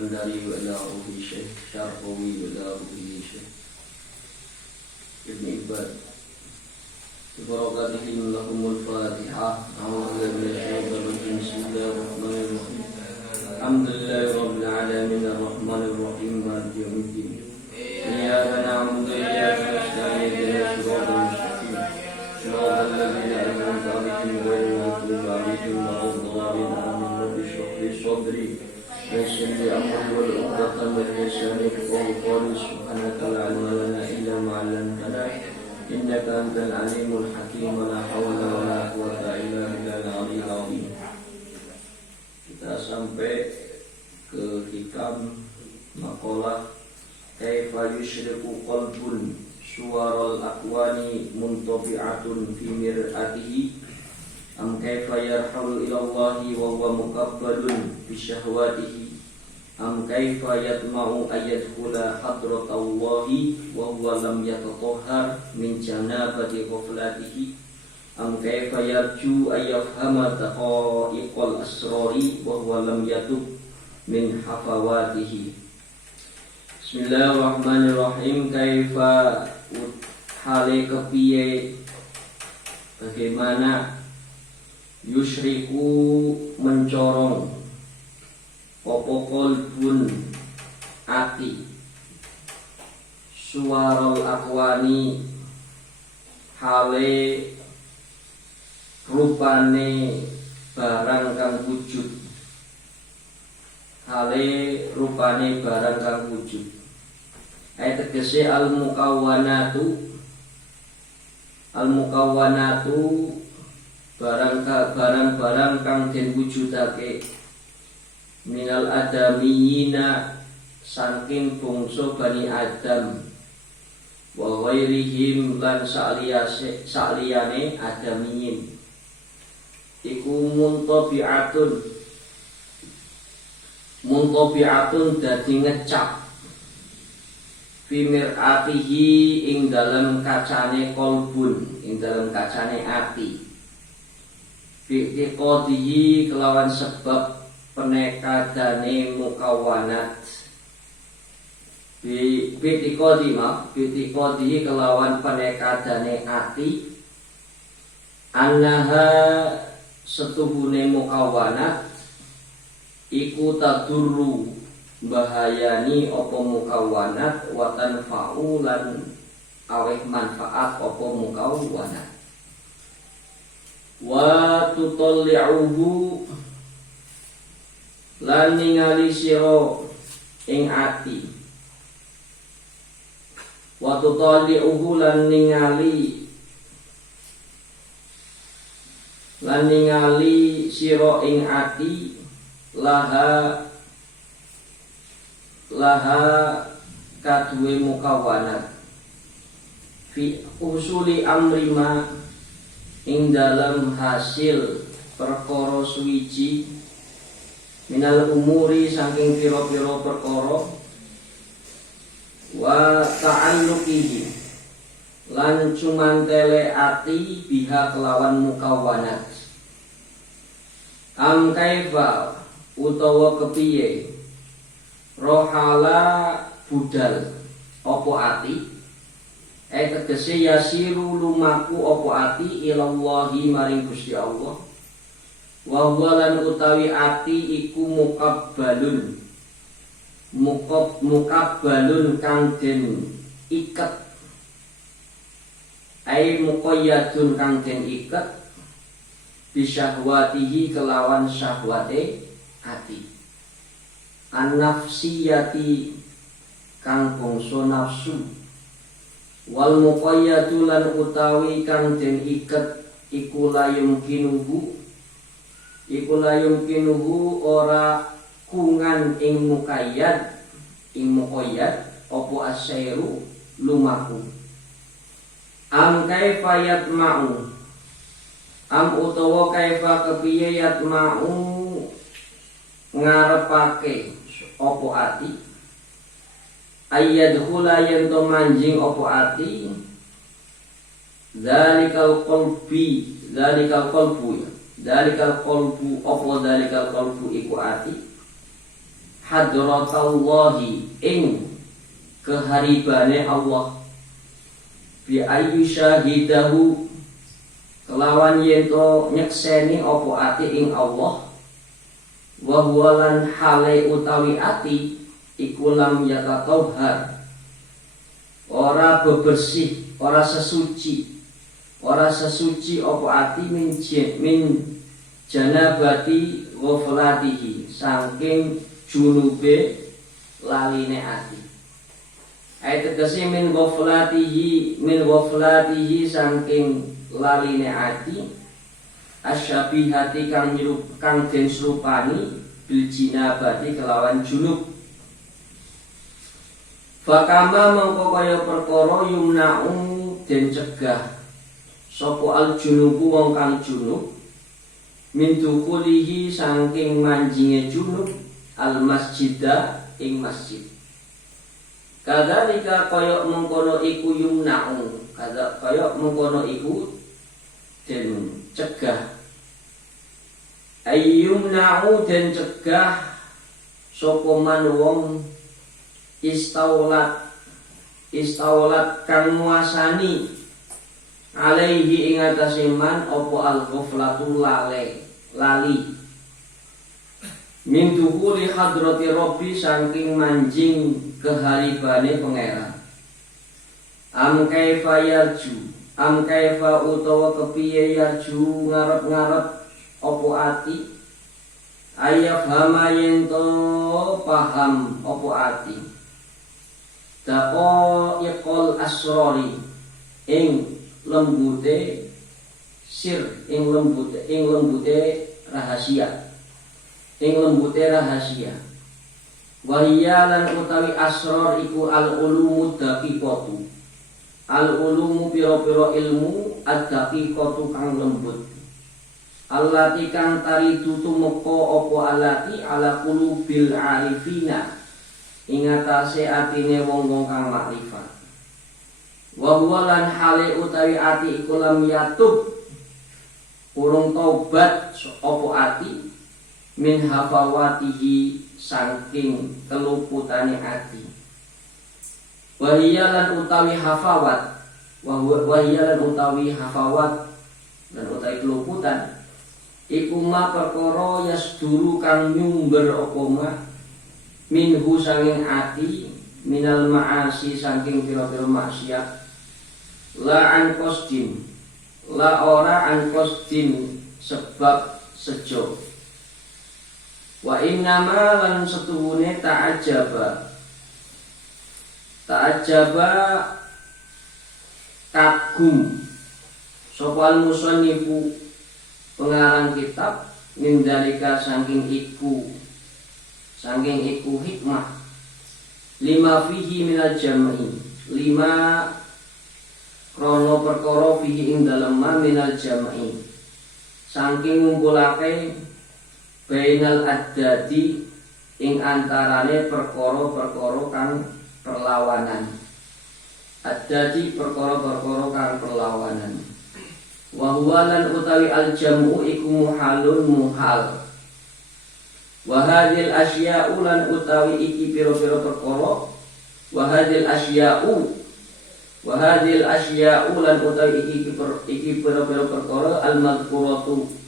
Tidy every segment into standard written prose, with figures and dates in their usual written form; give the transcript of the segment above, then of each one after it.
Iskandari wa ila ruhi Syekh Syarqawi wa ila ruhi Syekh Ibn Ibad Barakatihim lahumul fatihah. A'udzu billahi minasyaitonir rajim. Bismillahirrahmanirrahim. Alhamdulillahi rabbil alamin arrahmanir rahim maliki yaumiddin. Iyyaka na'budu wa iyyaka nasta'in ihdinas siratal mustaqim. Shiratal ladzina an'amta 'alaihim ghairil maghdubi 'alaihim waladdallin. Amin. Rabbi shrah li sadri wa yassir li amri wahlul 'uqdatam min lisani yafqahu qawli. Subhanaka la 'ilma lana illa ma 'allamtana innaka antal alimul hakim. Wa la hawla wa la quwwata illa billahil aliyyil azim. Kita sampai ke hikam maqalah kaifa yusyriku qalbun suwaral akwani muntabi'atun fi mir'atihi am kaifa yarhalu ila Allahi wa huwa mukabbalun bi syahwatihi am kaifa yatma'u ayyadkhula hadratallahi wa huwa lam yatatahhar min janabati ghaflatihi am kaifa yarju ayyafhama daqa'iqal asrari wa huwa lam yatub min hafawatihi. Bismillahirrahmanirrahim. Kaifa hale kepiye bagaimana yusyriku mencorong popokol bun ati suwarol akwani hale rupane barang kang wujud, hale rupane barang kang wujud. Ayat tegese al-mukawwanatu barang-barang kang den wujudake minal adamiyina saking bangsa Bani Adam wa ghairihim lan sa'liyane adamiyin iku muntabi'atun dadi ngecap fi mir'atihi ing dalam kacane kolbun, ing dalam kacane ati fi tiqadihi kelawan sebab penekadane mukawwanat bi tiqadihi kelawan penekadane ati annaha setuhune mukawwanat iku tadurru bahayani apa mukawwanat wa tanfa'u lan aweh manfaat apa mukawwanat wa tutalli'uhu lan ningali sira ing ati wa tutalli'uhu lan ningali sira ing ati laha kaduwe mukawwanat fi usuli amrima ing dalam hasil perkara suwiji minal umuri saking pira-pira perkara wa ta'alluqihi lan cumantele ati biha kelawan mukawwanat am kaifa utawa kepiye rohala budal opo ati tegese yasiru lumaku opo ati ilallahi maring Gusti Allah wa huwa lan utawi ati iku mukabbalun kang den iket muqayyadun kang den iket bisyahwatihi kelawan syahwate ati an-nafsiyati kang bangsa nafsu wal muqayyadu lan utawi kang den iket iku la yumkinuhu ora kungan ing muqayyad apa asyairu lumaku am kaifa yatma'u am utawa kaifa kepiye yatma'u ngarepake opo ati ayyadkhula yen to manjing opo ati dzalikal qalbu opo dzalikal qalbu iku ati hadratallahi ing keharibane Allah bi ayyu syahidahu kelawan yento nyekseni opo ati ing Allah wa huwa lan hale utawi ati iku lam yatatahhar ora bebersih ora sesuci opo ati min janabati ghaflatihi saking junube laline ati ayat tegese min ghaflatihi saking laline ati asyabihati kang den serupani bil jinabati kelawan junub fakama mengko kaya perkara yumna'u den cegah sapa al junubu wong kang junub min dukulihi saking manjinge junub al masjidah ing masjid kadzalika kaya mengkono iku yumna'u kaya mengkono iku den cegah ayyumna'u den cegah sapa man wong istaulat kang nguasani alaihi ing atase man apa al-ghaflatul lali min dukhuli hadrati rabbi saking manjing keharibane pangeran am kaifa utawa kepiye yarju ngarep-ngarep apa ati ayaf hama yento paham apa ati dako iqol asrori ing lembute sir ing lembute rahasia wahiyalan utawi asror iku al-ulumu daqiqatu al-ulumu pira-pira ilmu ad-daqiqatu kang lembut allati kang taridu tumeka apa alati ala qulubil arifina ing atase atine wong-wong kang makrifat wa huwa lan hale utawi ati iku lam yatub urung taubat apa ati min hafawatihi saking keluputane ati wahiyalan utawi hafawat dan utawi keluputan iku ma perkara yasduru kang nyumber apa ma minhu sanging ati minal ma'asi saking pira-pira maksiat la an qasdin sebab sejo wa innama lan setuhune ta'ajaba kagum sapa al-musannifu pengarang kitab min dalika saking iku hikmah lima fihi minal jam'i lima krono perkara fihi ing dalem minal jam'i saking ngumpulake bainal addadi ing antarane perkara-perkara kang perlawanan addadi perkara-perkara kang perlawanan wa huwa lan utawi al jam'u iku muhal wa hadhil asya'u lan utawi iki pira-pira perkara wa hadhil asya'u lan utawi iki pira-pira perkara al madhkuratu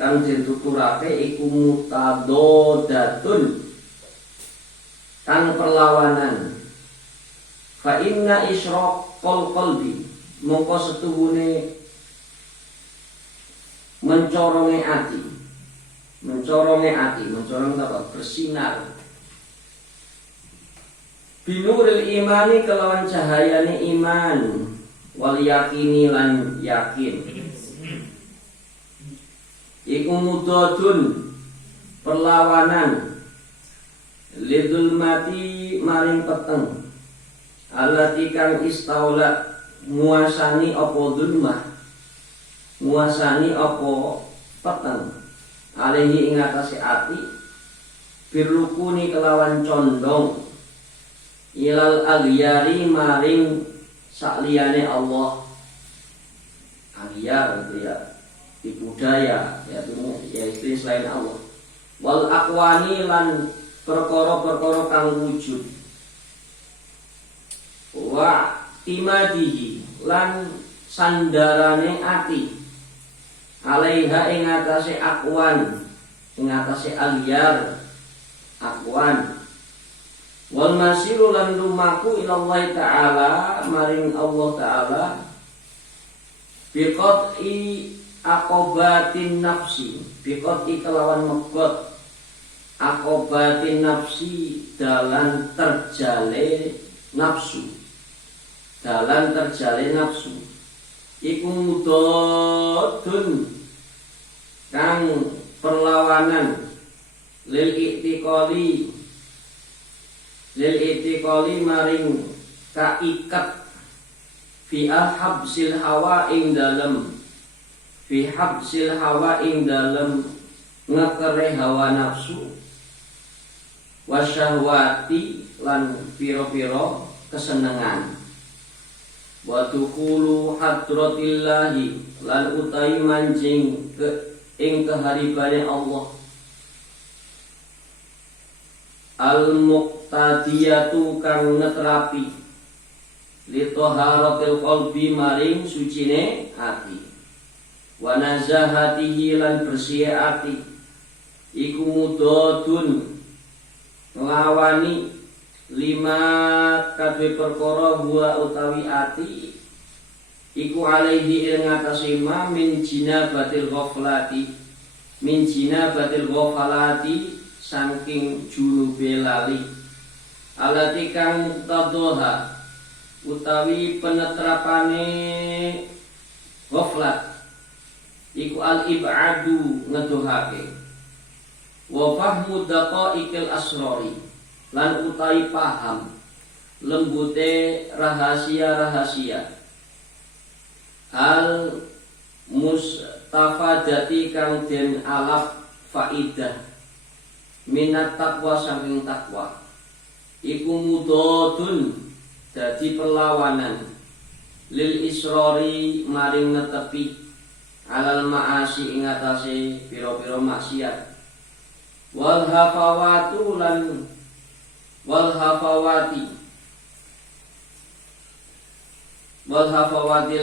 kang den tuturake iku mutadodatun kang perlawanan fa inna isyraqal qalbi mongko setuhune mencorong apa bersinar binuril imani kelawan cahayane iman wal yakini lan yakin iku mudadun perlawanan lidul mati maring peteng alati kang istaulat nguasani apa dulmah nguasani apa peteng alaihi ing atase ati birrukuni kelawan condong ilal aghyari maring sakliyane Allah aghyar itu ya budaya yaitu selain Allah wal aqwani lan perkara-perkara kang wujud wa timadihi lan sandarane ati alaiha ing atase akwan ing atase aliyar akwan wal masiru lan lumaku ilallahi ta'ala maring Allah ta'ala biqat'i aqobatin nafsi biqat'i kelawan megot aqobatin nafsi dalan terjale nafsu dalan terjale nafsu iku mudadun kang perlawanan lil itikoli maring kaikat fi habsil hawa ing dalem fi habsil hawa ing dalem ngekere hawa nafsu wasyahwati lan piro-piro kesenengan wa dukhulu hadratillahi lan utawi manjing ing keharibane Allah al-muqtadiyatu kang netrapi li taharatil qalbi maring sucine ati wa nazahatihi lan bersih ati iku mudadun nglawani lima kadhe perkara huwa utawi ati iku alaihi ing atase ma min jinabatil ghaflati min jinabatil ghaflati saking junube lali alati kang muqtadhaha utawi penetrapane ghaflat iku al ibadu ngedohake wa fahmu daqaiqil asrori lan utawi paham lembute rahasia-rahasia al mustafadati kang den alaf faidah minat taqwa saking takwa iku mudadun dadi perlawanan lil isrori maring netepi alal maasi ing atase pira-pira maksiat wal hafawatu lan wal hafawati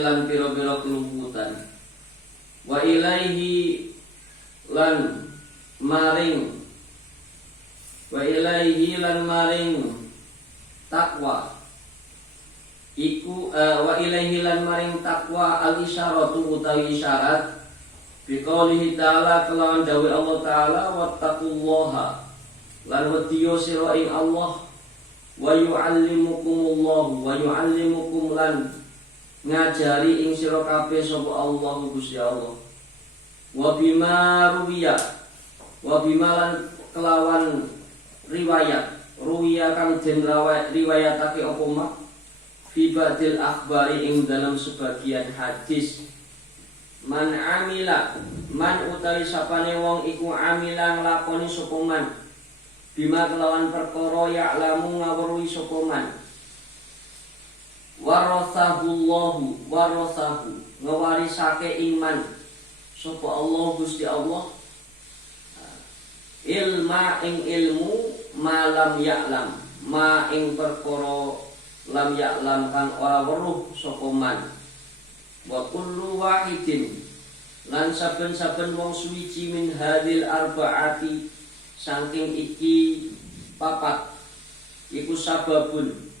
lan pira-pira kelumputan wa ilaihi lan maring takwa iku wa ilaihi lan maring takwa al isyaratu utawi isyarat biqaulihi ta'ala kelawan dawuh Allah ta'ala wattaqullaha lan wadiyo sira ing Allah wa yu'allimukumullahu wa yu'allimukum lan ngajari ing sira kabeh sapa Allah Gusti Allah wa bima lan kelawan riwayat ruwiya kang den riwayatake apa mak fi ba'dil akhbari ing dalam sebagian hadis man utawi sapane wong iku amila nglakoni sapa man bima kelawan perkara ya'lamu ngawruhi sapa man warasahu ngawarisake iman sapa Allah Gusti Allah ilma ing ilmu malam ya'lam ma ing perkara lam ya'lam kang ora weruh sapa man wa kullu wahidin lan saben-saben wong suwiji min hadil arba'ati saking iki papat iku sababun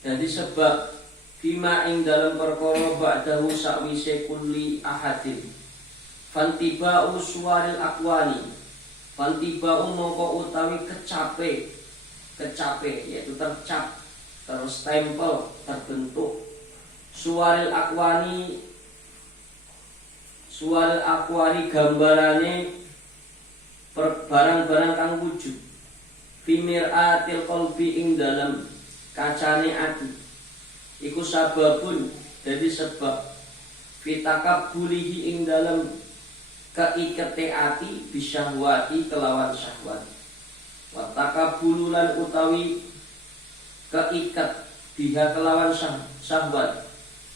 dadi sebab fima ing dalam perkara ba'dahu sakwise kulli ahadin fantiba'u suwaril akwani fantiba'u mongko utawi kecape yaitu tercap terstempel terbentuk suwaril akwani gambarane barang-barang kang wujud fimir'atil qalbi ing dalam kacane ati iku sababun jadi sebab fitakabbulihi ing dalam kaikete ati bisyahwati kelawan syahwat wa takabbululan utawi keikat biha kelawan syahwat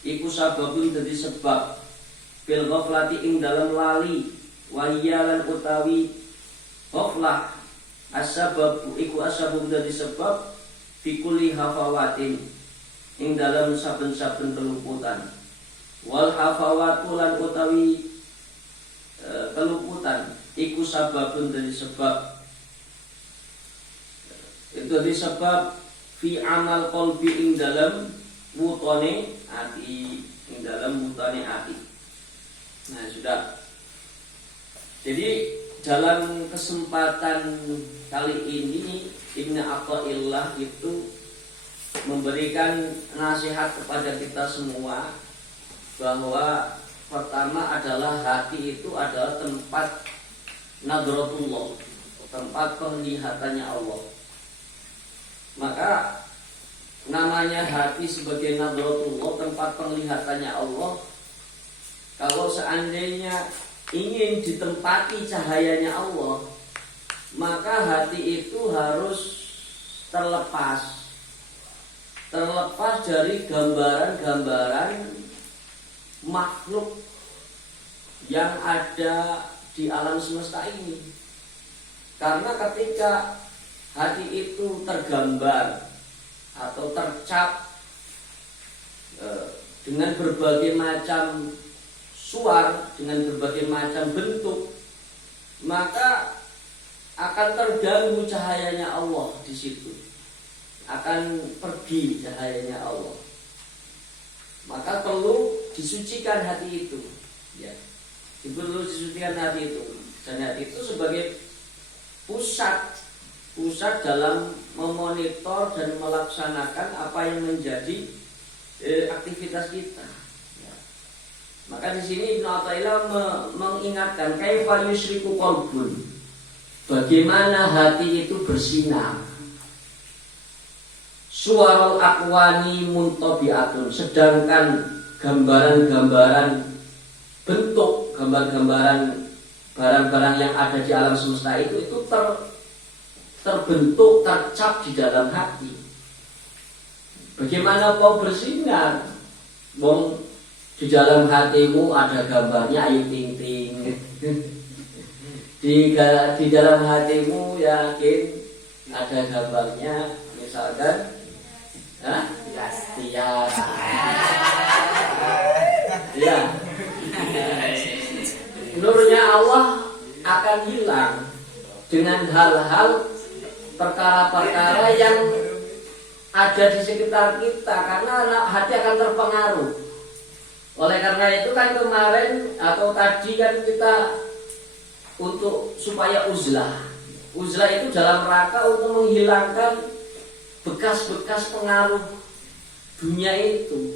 iku sababun jadi sebab fil ghaflati ing dalam lali wa iyalan utawi ghaflah Asbab iku asbab dadi sebab fi kulli hafawatin ing dalam saben-saben keluputan. Wal hafawatu lan utawi keluputan iku sababun dari sebab itu dari sebab fi amal qalbi ing dalam wutone ati, ing dalam wutone ati. Nah, sudah. Jadi dalam kesempatan kali ini Ibnu Athaillah itu memberikan nasihat kepada kita semua bahwa pertama adalah hati itu adalah tempat nadratullah, tempat penglihatannya Allah. Maka namanya hati sebagai nadratullah, tempat penglihatannya Allah. Kalau seandainya ingin ditempati cahayanya Allah, maka hati itu harus terlepas dari gambaran-gambaran makhluk yang ada di alam semesta ini. Karena ketika hati itu tergambar atau tercap dengan berbagai macam suar, dengan berbagai macam bentuk, maka akan terganggu cahayanya Allah di situ. Akan pergi cahayanya Allah. Maka perlu disucikan hati itu, ya. Perlu disucikan hati itu. Dan hati itu sebagai pusat dalam memonitor dan melaksanakan apa yang menjadi aktivitas kita. Ya. Maka di sini Ibnu Athaillah mengingatkan kaifa yusyriku qalbun. Bagaimana hati itu bersinar. Suwarul akwani muntabiatun, sedangkan gambaran-gambaran bentuk, gambar-gambaran barang-barang yang ada di alam semesta itu terbentuk, tercap di dalam hati. Bagaimana kau bersinar? Wong di dalam hatimu ada gambarnya Ayu Ting Ting. Di dalam hatimu yakin ada gambarnya misalkan Tiara. Ya. Nurnya Allah akan hilang dengan hal-hal perkara-perkara yang ada di sekitar kita, karena hati akan terpengaruh. Oleh karena itu kan kemarin atau tadi kan kita untuk supaya uzlah itu dalam rangka untuk menghilangkan bekas-bekas pengaruh dunia itu,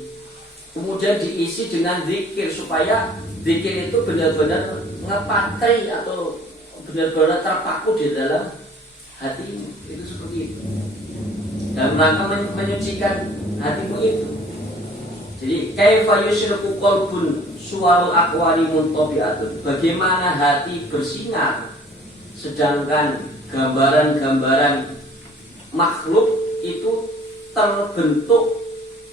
kemudian diisi dengan zikir supaya zikir itu benar-benar ngepatri atau benar-benar terpaku di dalam hati itu seperti itu, dalam rangka menyucikan hatimu itu. Jadi kaifa yusyriku qalbun suwarul aqwali muntabiatun, bagaimana hati bersinar sedangkan gambaran-gambaran makhluk itu terbentuk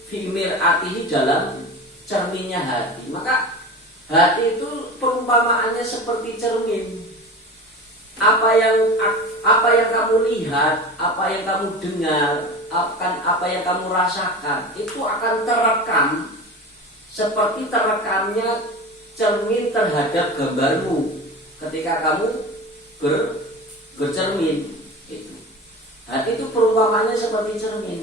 fimir atihi dalam cerminnya hati. Maka hati itu perumpamaannya seperti cermin. Apa yang kamu lihat, apa yang kamu dengar, apa yang kamu rasakan itu akan terekam seperti terekamnya cermin terhadap gambarmu ketika kamu bercermin. Hati itu perumpamannya seperti cermin,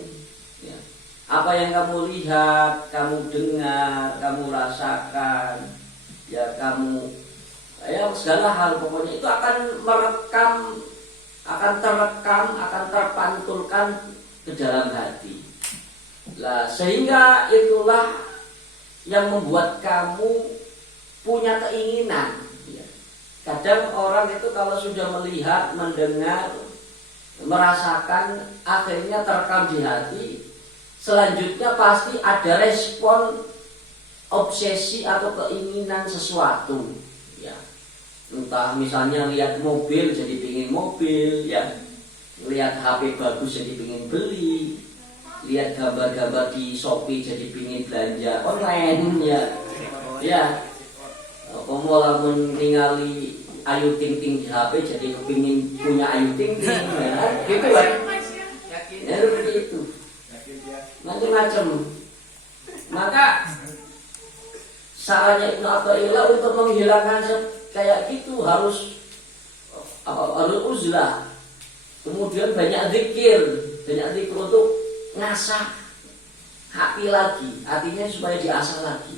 ya. Apa yang kamu lihat, kamu dengar, kamu rasakan, ya segala hal pokoknya itu akan terekam, akan terpantulkan ke dalam hati. Lah, sehingga itulah yang membuat kamu punya keinginan. Ya. Kadang orang itu kalau sudah melihat, mendengar, merasakan, akhirnya terekam di hati, selanjutnya pasti ada respon obsesi atau keinginan sesuatu, ya. Entah misalnya lihat mobil jadi pingin mobil, ya. Lihat HP bagus jadi pingin beli, lihat gambar-gambar di Shopee jadi pingin belanja online, ya. Ya, kamu lamun ningali Ayu Ting Ting di HP jadi kepingin punya Ayu Ting Ting, ya, gitu kan? Ya seperti itu, macam-macam. Maka sarannya Ibnu Athaillah untuk menghilangkan kayak gitu harus uzlah, kemudian banyak zikir untuk ngasah hati lagi, hatinya supaya diasah lagi.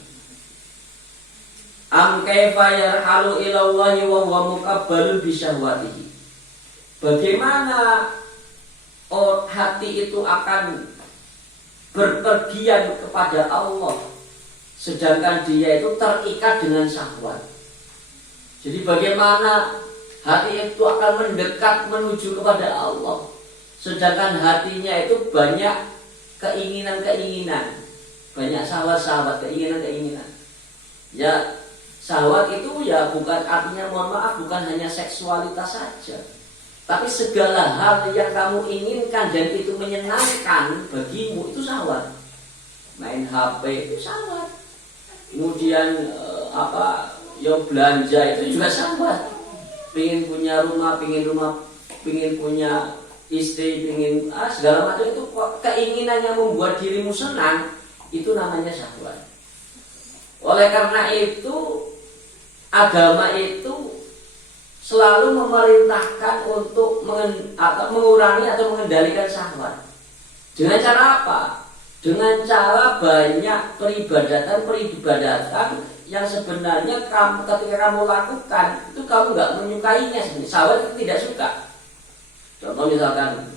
Am kaifa yarhalu ilallahi wa huwa muqabbalun bi syahwatihi. Bagaimana hati itu akan berpergian kepada Allah sedangkan dia itu terikat dengan syahwat. Jadi bagaimana hati itu akan mendekat menuju kepada Allah sedangkan hatinya itu banyak keinginan-keinginan, banyak syahwat-syahwat, keinginan-keinginan. Ya, syahwat itu ya bukan artinya, mohon maaf, bukan hanya seksualitas saja, tapi segala hal yang kamu inginkan dan itu menyenangkan bagimu itu syahwat. Main HP itu syahwat. Kemudian yang belanja itu juga syahwat. Pingin punya rumah, pingin punya istri, pingin segala macam itu keinginan yang membuat dirimu senang, itu namanya syahwat. Oleh karena itu agama itu selalu memerintahkan untuk mengurangi atau mengendalikan syahwat. Dengan cara apa? Dengan cara banyak peribadatan yang sebenarnya ketika kamu lakukan itu kamu nggak menyukainya. Syahwat itu tidak suka. Contoh misalkan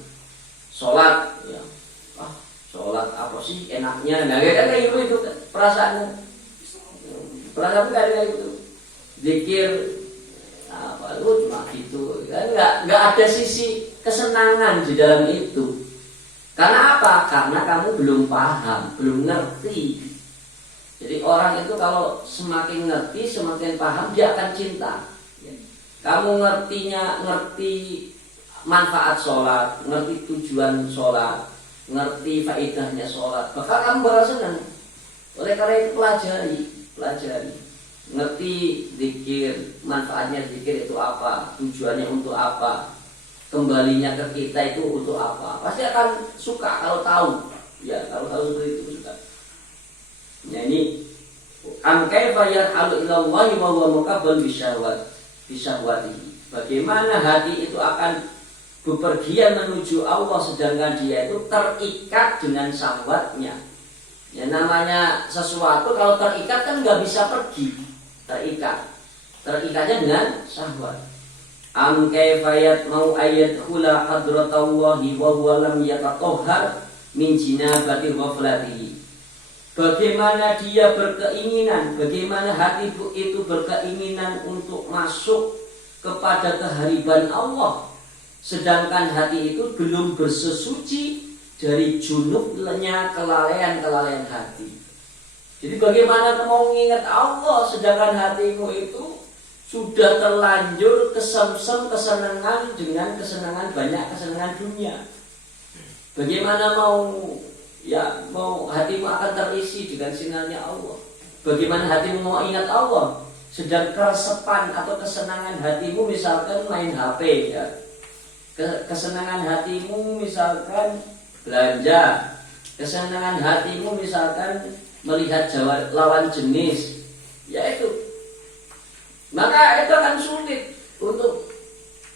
sholat, ya, sholat apa sih enaknya? Nah, kayak itu perasaannya kayak gitu. Zikir lu cuma gitu, kan nggak ada sisi kesenangan di dalam itu. Karena apa? Karena kamu belum paham, belum ngerti. Jadi orang itu kalau semakin ngerti, semakin paham, dia akan cinta. Kamu ngerti manfaat sholat, ngerti tujuan sholat, ngerti faedahnya sholat, bakal kamu bakal senang. Oleh karena itu pelajari. Ngerti zikir, manfaatnya zikir itu apa, tujuannya untuk apa, kembalinya ke kita itu untuk apa. Pasti akan suka kalau tahu. Ya, kalau tahu seperti itu suka. Ya, ini am kaifa yarhalu ilallahi wa huwa muqabbal bisyahwatihi. Bagaimana hati itu akan bepergian menuju Allah sedangkan dia itu terikat dengan syahwatnya. Ya, namanya sesuatu kalau terikat kan nggak bisa pergi. Terikatnya dengan syahwat. Am kayfayat mau ayat hula hadratallahi wa huwa lam yatatahhar min jinabati ghaflatihi. Bagaimana dia berkeinginan, bagaimana hati itu berkeinginan untuk masuk kepada kehariban Allah sedangkan hati itu belum bersesuci dari junubnya kelalaian hati. Jadi bagaimana kamu mau mengingat Allah sedangkan hatimu itu sudah terlanjur kesemsem kesenangan dengan banyak kesenangan dunia. Bagaimana mau hatimu akan terisi dengan sinarnya Allah. Bagaimana hatimu mau ingat Allah sedang keresepan atau kesenangan hatimu misalkan main HP, ya. Kesenangan hatimu misalkan belanja, kesenangan hatimu misalkan melihat lawan jenis, yaitu maka itu akan sulit untuk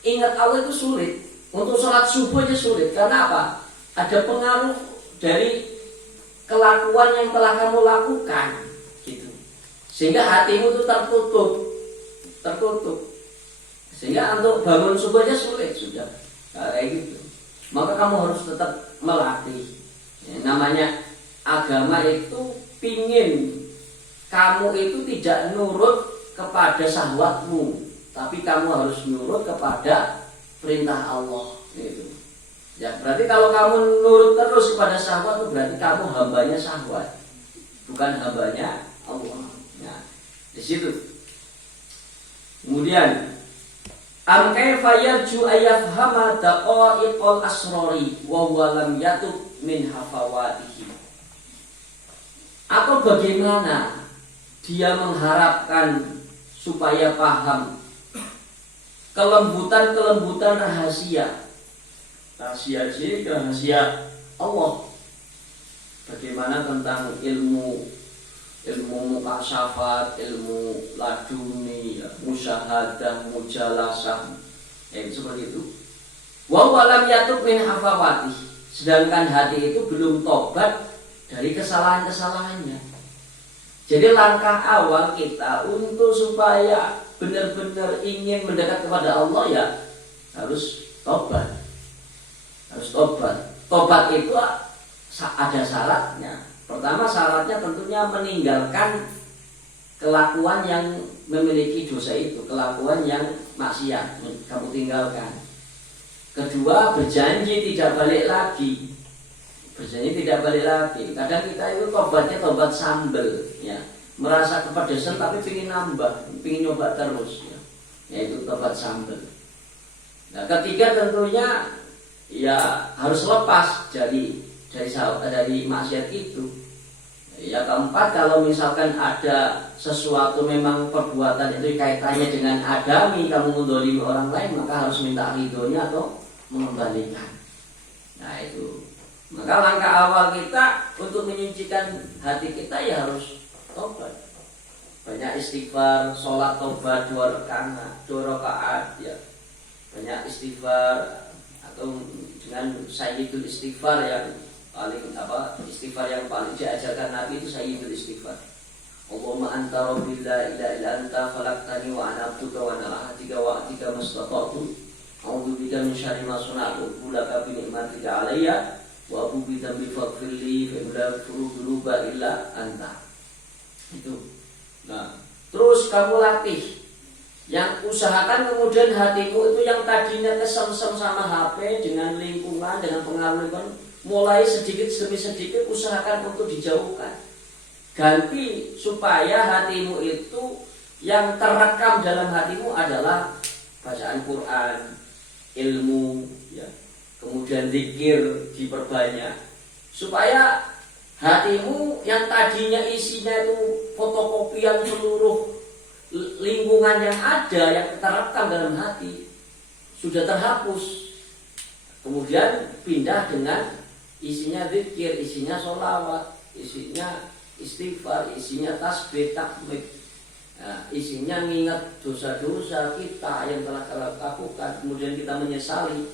ingat Allah, itu sulit untuk sholat subuh aja sulit. Karena apa? Ada pengaruh dari kelakuan yang telah kamu lakukan, gitu. Sehingga hatimu itu tertutup. Sehingga untuk bangun subuh aja sulit sudah, kayak gitu. Maka kamu harus tetap melatih. Namanya agama itu pingin kamu itu tidak nurut kepada syahwatmu, tapi kamu harus nurut kepada perintah Allah, gitu. Ya, berarti kalau kamu nurut terus kepada syahwat itu berarti kamu hambanya syahwat, bukan hambanya Allah. Nah, di situ. Kemudian am kaifa yarju ayafhama daqaiqal asrori wa huwa lam yatub min hafawatihi. Atau bagaimana dia mengharapkan supaya paham kelembutan rahasia syirik, rahasia Allah. Bagaimana tentang ilmu mukasyafat, ilmu laduni, musyahadah, mujalasah, seperti itu. Wa walam yatub min hafawati, sedangkan hati itu belum tobat dari kesalahan-kesalahannya. Jadi langkah awal kita untuk supaya benar-benar ingin mendekat kepada Allah ya harus tobat. Tobat itu ada syaratnya. Pertama syaratnya tentunya meninggalkan kelakuan yang memiliki dosa itu, kelakuan yang maksiat, kamu tinggalkan. Kedua, berjanji tidak balik lagi. Kadang kita itu tobatnya tobat sambel, ya, merasa kepedesan tapi ingin nambah, ingin nyoba terus, ya, yaitu tobat sambel. Nah, ketiga tentunya ya harus lepas dari maksiat itu. Ya, keempat, kalau misalkan ada sesuatu memang perbuatan itu kaitannya dengan adami, kamu mendolimi orang lain, maka harus minta ridhonya atau mengembalikan. Nah itu. Maka langkah awal kita untuk menyucikan hati kita ya harus tobat. Banyak istighfar, sholat tobat 2 rakaat, ya. Banyak istighfar atau dengan sayyidul istighfar yang paling istighfar yang paling diajarkan Nabi itu sayyidul istighfar. Allahumma anta rabbi la ilaha illa anta khalaqtani wa ana abduka wa ana ahadika wa atika mastata'tu a'udzu bika min syarri ma sana'tu laka bi ni'matika 'alayya wa abu bi dhanbi faghfir li fa la yaghfiru dzunuba illa anta. Itu. Nah, terus kamu latih. Yang usahakan kemudian hatimu itu yang tadinya kesem-sem sama HP dengan lingkungan, dengan pengaruh lingkungan, mulai sedikit demi sedikit usahakan untuk dijauhkan. Ganti supaya hatimu itu yang terekam dalam hatimu adalah bacaan Quran, ilmu, ya. Kemudian zikir diperbanyak. Supaya hatimu yang tadinya isinya itu fotokopian seluruh lingkungan yang ada yang terekam dalam hati sudah terhapus, kemudian pindah dengan isinya zikir, isinya sholawat, isinya istighfar, isinya tasbih, tahmid, isinya mengingat dosa-dosa kita yang telah kita lakukan, kemudian kita menyesali.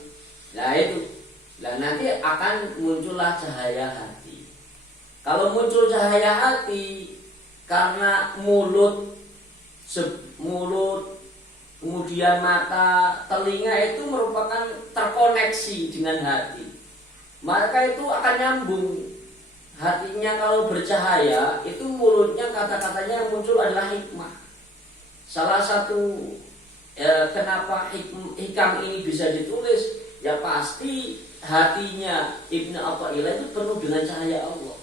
Nah itu, nah nanti akan muncullah cahaya hati. Kalau muncul cahaya hati karena mulut, kemudian mata, telinga itu merupakan terkoneksi dengan hati, maka itu akan nyambung. Hatinya kalau bercahaya, itu mulutnya kata-katanya yang muncul adalah hikmah. Salah satu kenapa hikam ini bisa ditulis, ya pasti hatinya Ibnu Athaillah itu penuh dengan cahaya Allah,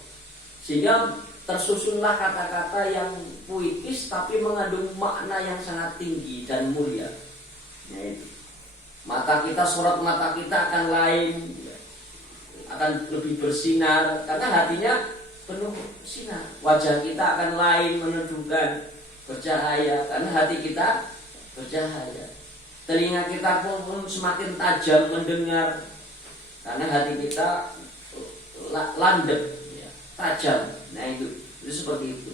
sehingga tersusunlah kata-kata yang puitis tapi mengandung makna yang sangat tinggi dan mulia. Yaitu mata kita, sorot mata kita akan lain, akan lebih bersinar karena hatinya penuh sinar. Wajah kita akan lain, menundukkan, bercahaya karena hati kita bercahaya. Telinga kita pun semakin tajam mendengar karena hati kita landep, ya, tajam. Nah itu seperti itu.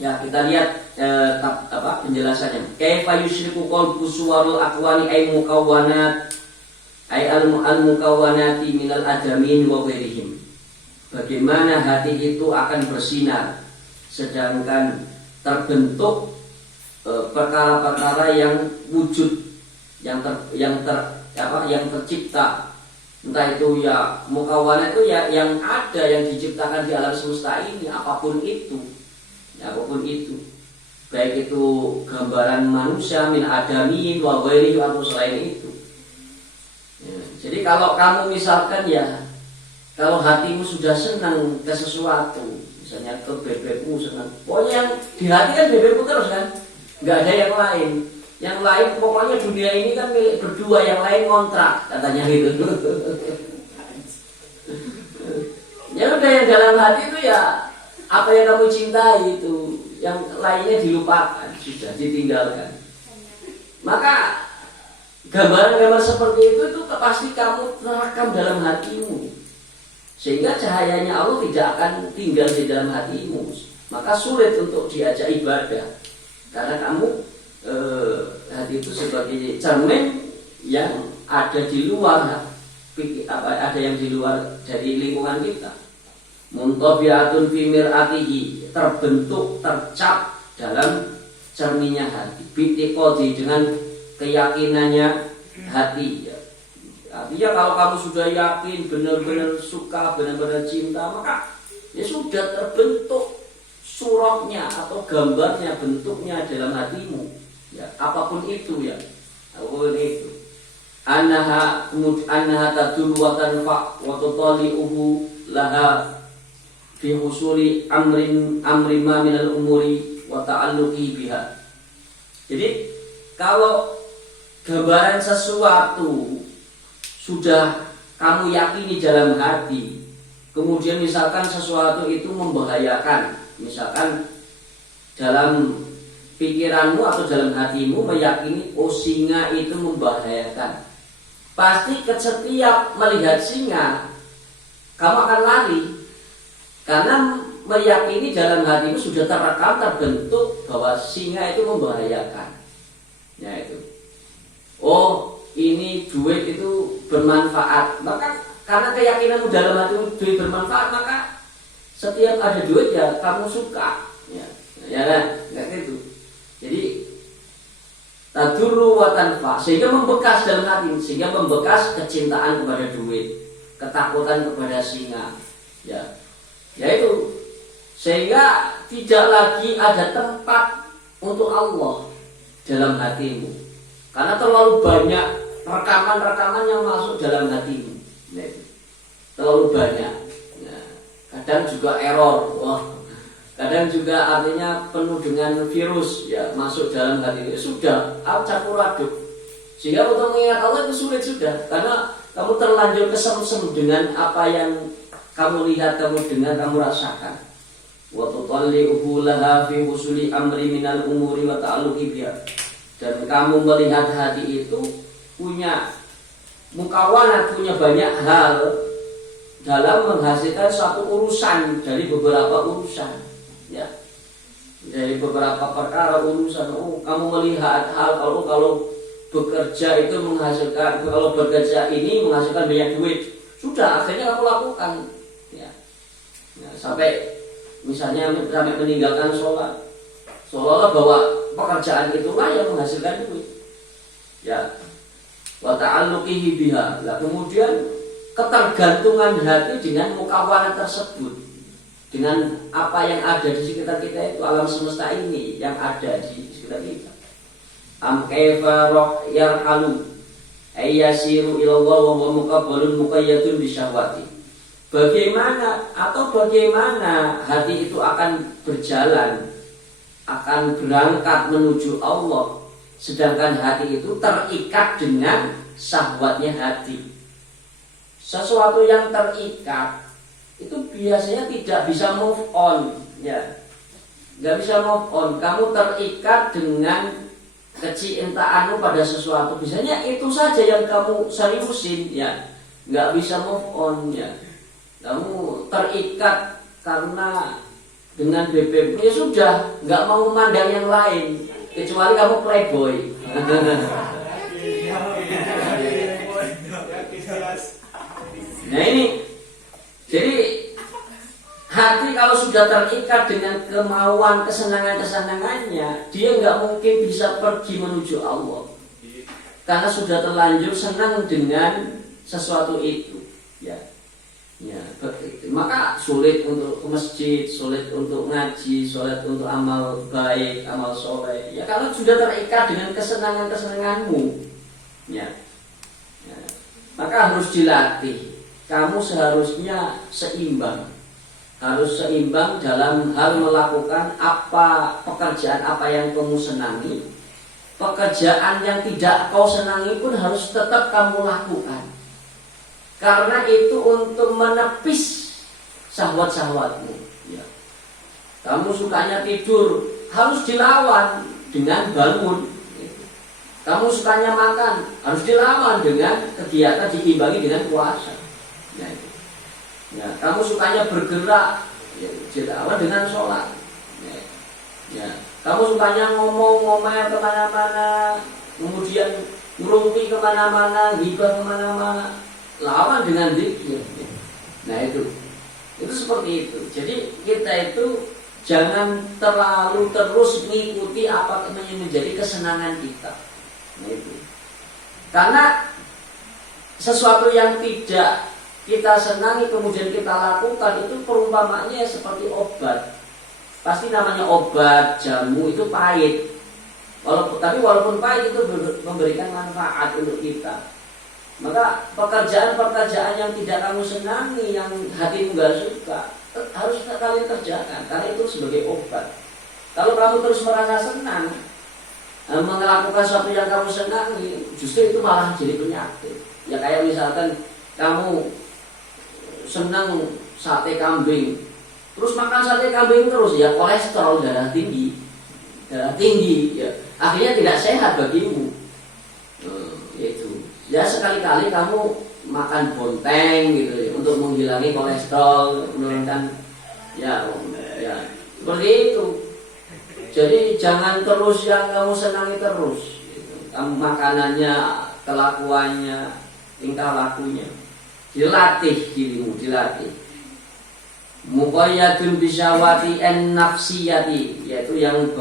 Ya, kita lihat penjelasannya. Kaifa yusyriku qalbu suwarul aqwani ay mukawwanat ay al-mukawwanati minal adamin wa ghairihim. Bagaimana hati itu akan bersinar sedangkan terbentuk perkara-perkara yang wujud, yang tercipta, entah itu ya mukawwana itu ya yang ada, yang diciptakan di alam semesta ini, apapun itu, baik itu gambaran manusia min adamin wa ghairihi atau selain itu. Ya, jadi kalau kamu misalkan ya, kalau hatimu sudah senang ke sesuatu, misalnya ke bebekmu senang, pokoknya yang di hati kan bebekmu terus kan, nggak ada yang lain. Yang lain pokoknya dunia ini kan milik berdua, yang lain kontrak, katanya gitu. Ya udah, yang dalam hati itu ya apa yang kamu cintai itu, yang lainnya dilupakan, sudah ditinggalkan. Maka gambaran-gambaran seperti itu pasti kamu terekam dalam hatimu, sehingga cahayanya Allah tidak akan tinggal di dalam hatimu. Maka sulit untuk diajak ibadah, karena kamu hati itu sebagai cermin yang ada di luar, ada yang di luar dari lingkungan kita. Muntabiatun fi mir'atihi, terbentuk, tercap dalam cerminnya hati. Bitiqodi, dengan keyakinannya hati. Artinya kalau kamu sudah yakin, benar-benar suka, benar-benar cinta, maka ya sudah terbentuk surahnya atau gambarnya, bentuknya dalam hatimu. Ya, apapun itu ya, apapun itu. Annaha tadul wa tanfa wa tutali'uhu laha fi husuli amri ma minal umuri wa ta'alluqi biha. Jadi kalau gambaran sesuatu sudah kamu yakini dalam hati, kemudian misalkan sesuatu itu membahayakan, misalkan dalam pikiranmu atau dalam hatimu meyakini singa itu membahayakan, pasti setiap melihat singa kamu akan lari, karena meyakini dalam hatimu sudah terekam, terbentuk bahwa singa itu membahayakan. Ya itu. Oh, ini duit itu bermanfaat. Maka karena keyakinanmu dalam hatimu duit bermanfaat, maka setiap ada duit ya kamu suka. Ya kan? Kayak gitu. Jadi tadurru wa tanfa, sehingga membekas dalam hati, sehingga membekas kecintaan kepada duit, ketakutan kepada singa. Ya. Yaitu sehingga tidak lagi ada tempat untuk Allah dalam hatimu, karena terlalu banyak rekaman-rekaman yang masuk dalam hatimu. Yaitu terlalu banyak. Nah, kadang juga error, kadang juga artinya penuh dengan virus ya masuk dalam hati itu, sudah campur aduk, sehingga untuk mengingat Allah itu sulit sudah, karena kamu terlanjur kesemsem dengan apa yang kamu lihat, kamu dengar, kamu rasakan. Wa tutalli'uhu laha fi husuli amri minal umuri wa ta'alluqi biha. Dan kamu melihat hati itu punya mukawanat, punya banyak hal dalam menghasilkan suatu urusan dari beberapa urusan. Ya. Dari beberapa perkara urusan. Kamu melihat hal kalau bekerja itu menghasilkan, kalau bekerja ini menghasilkan banyak duit. Sudah, akhirnya kamu lakukan. Nah, sampai misalnya sampai meninggalkan sholat, seolah-olah bahwa pekerjaan itulah yang menghasilkan duit. Ya, wa ta'alluqihi biha. Nah, kemudian ketergantungan hati dengan mukawanat tersebut, dengan apa yang ada di sekitar kita itu, alam semesta ini yang ada di sekitar kita. Am kaifa yarhalu ayyasiru ilallah wa muqabbalun muqayyadun bisyahwati. Bagaimana hati itu akan berjalan, akan berangkat menuju Allah, sedangkan hati itu terikat dengan syahwatnya hati. Sesuatu yang terikat itu biasanya tidak bisa move on, ya, nggak bisa move on. Kamu terikat dengan kecintaanmu pada sesuatu, biasanya itu saja yang kamu seriusin, ya, nggak bisa move on, ya. Kamu terikat karena dengan BBM, ya sudah, nggak mau memandang yang lain kecuali kamu playboy. Nah ini, jadi hati kalau sudah terikat dengan kemauan, kesenangan-kesenangannya, dia nggak mungkin bisa pergi menuju Allah, karena sudah terlanjur senang dengan sesuatu itu, ya. Ya, maka sulit untuk ke masjid, sulit untuk ngaji, sulit untuk amal baik, amal soleh. Ya, kalau sudah terikat dengan kesenangan-kesenanganmu, ya, maka harus dilatih. Kamu seharusnya seimbang, harus seimbang dalam hal melakukan apa pekerjaan apa yang kamu senangi. Pekerjaan yang tidak kau senangi pun harus tetap kamu lakukan. Karena itu untuk menepis syahwat-syahwatmu, ya. Kamu sukanya tidur, harus dilawan dengan bangun. Kamu sukanya makan, harus dilawan dengan kegiatan, diimbangi dengan puasa. Nah, itu. Ya, kamu sukanya bergerak, ya, dilawan dengan sholat. Ya, kamu sukanya ngomong-ngomel kemana-mana, kemudian ngerumpi kemana-mana, ghibah kemana-mana, lawan dengan zikir. Nah itu seperti itu. Jadi kita itu jangan terlalu terus mengikuti apa yang menjadi kesenangan kita. Nah itu. Karena sesuatu yang tidak kita senangi kemudian kita lakukan itu perumpamaannya seperti obat. Pasti namanya obat, jamu itu pahit. Tapi walaupun pahit itu memberikan manfaat untuk kita. Maka pekerjaan-pekerjaan yang tidak kamu senangi, yang hatimu gak suka, harus kalian kerjakan, karena itu sebagai obat. Kalau kamu terus merasa senang melakukan sesuatu yang kamu senangi, justru itu malah jadi penyakit. Ya kayak misalkan kamu senang sate kambing, terus makan sate kambing terus, ya kolesterol darah tinggi, ya akhirnya tidak sehat bagimu. Itu ya sekali-kali kamu makan bonteng gitu ya, untuk menghilangi kolesterol, menurunkan ya seperti itu. Jadi jangan terus yang kamu senangi terus gitu. Kamu makanannya, kelakuannya, tingkah lakunya dilatih, dirimu dilatih. Muqayyadun bisyawati en nafsiyati, yaitu yang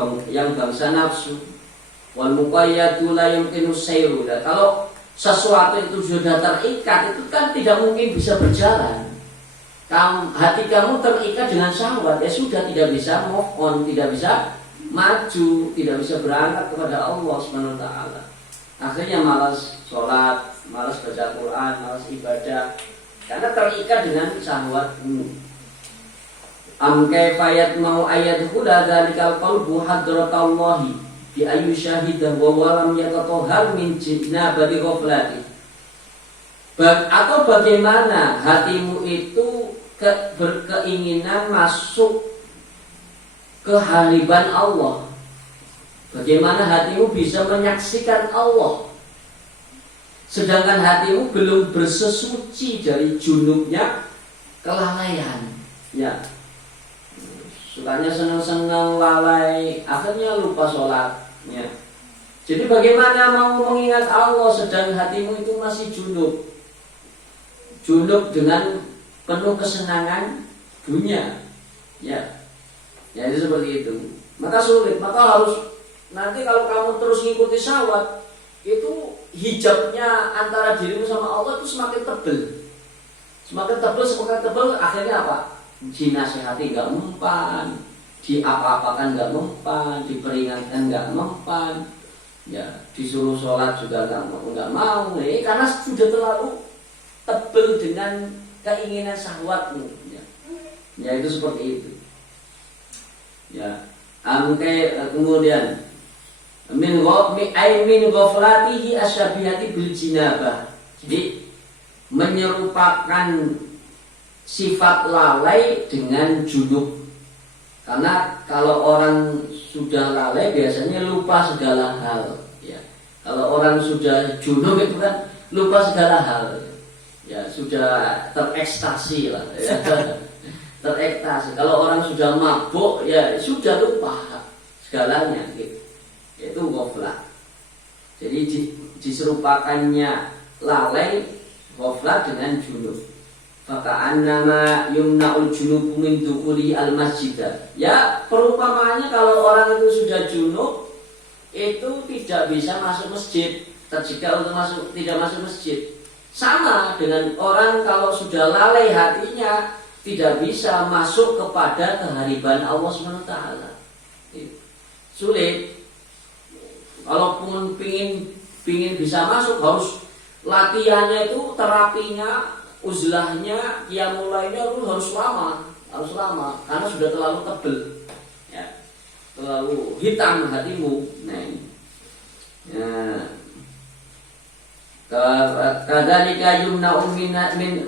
bangsa nafsu. Wal muqayyadu la yumkinu sayru. Kalau sesuatu itu sudah terikat, itu kan tidak mungkin bisa berjalan. Hati kamu terikat dengan syahwat, ya sudah tidak bisa move on, tidak bisa maju, tidak bisa berangkat kepada Allah Subhanahu wa taala. Akhirnya malas sholat, malas baca Quran, malas ibadah, karena terikat dengan syahwatmu. Am kaifa yatma'u ayyadkhula dzalikal qalbu hadratallahi bi ayyi syahidah wa lam yatatahhar min jinabati ghaflati. Atau bagaimana hatimu itu berkeinginan masuk ke hariban Allah. Bagaimana hatimu bisa menyaksikan Allah, sedangkan hatimu belum bersesuci dari junubnya kelalaian. Ya, sukanya senang-senang, lalai, akhirnya lupa sholatnya. Jadi bagaimana mau mengingat Allah sedang hatimu itu masih junub dengan penuh kesenangan dunia. Ya itu seperti itu. Maka sulit, maka harus nanti kalau kamu terus ngikuti syahwat, itu hijabnya antara dirimu sama Allah itu semakin tebal. Semakin tebal, akhirnya apa? Dinasihati gak mempan, diapa-apakan gak mempan, diperingatkan gak mempan, ya disuruh sholat juga gak mau. Karena sudah terlalu tebal dengan keinginan syahwatmu. Ya itu seperti itu. Ya, kemudian min ghaflatihi asyabihati bil jinabah. Jadi menyerupakan sifat lalai dengan junub. Karena kalau orang sudah lalai biasanya lupa segala hal. Ya, kalau orang sudah junub itu kan lupa segala hal. Ya, sudah terekstasi lah. Ya. Terekstasi. Kalau orang sudah mabuk, ya sudah lupa segalanya. Gitu. Itu ghaflah. Jadi diserupakannya lalai ghaflah dengan junub. Faka'annama yumna'ul junubu min dukhuli al-masjidah. Ya, perumpamaannya kalau orang itu sudah junub, itu tidak bisa masuk masjid, tercegah untuk tidak masuk masjid. Sama dengan orang kalau sudah lalai hatinya, tidak bisa masuk kepada kehariban Allah SWT. Sulit. Kalaupun pingin bisa masuk, harus latihannya itu, terapinya, uzlahnya, mulainya itu harus lama, karena sudah terlalu tebal, ya, terlalu hitam hatimu. Nah, ya. Kadzalika yumna'u min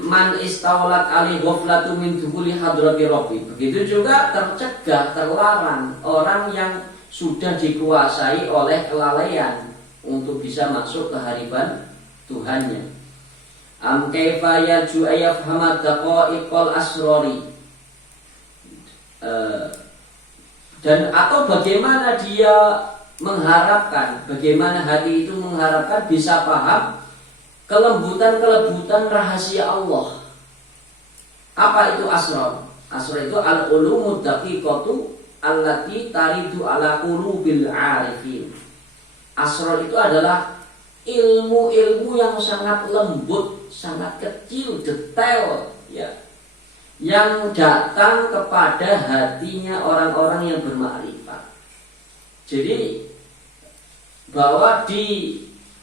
man istawlat ali ghaflatu min dukhuli hadrati rabbi. Begitu juga tercegah, terlarang orang yang sudah dikuasai oleh kelalaian untuk bisa masuk ke hadirat Tuhannya. Am kaifa yaju ayafhama daqaiqal asrori. Dan atau bagaimana dia mengharapkan, bagaimana hati itu mengharapkan bisa paham kelembutan-kelembutan rahasia Allah. Apa itu asrar? Asrar itu al-ulumud daqiqatu allati taridu ala qulubil arifin. Asrar itu adalah ilmu-ilmu yang sangat lembut, sangat kecil, detail, ya, yang datang kepada hatinya orang-orang yang bermakrifat. Jadi bahwa di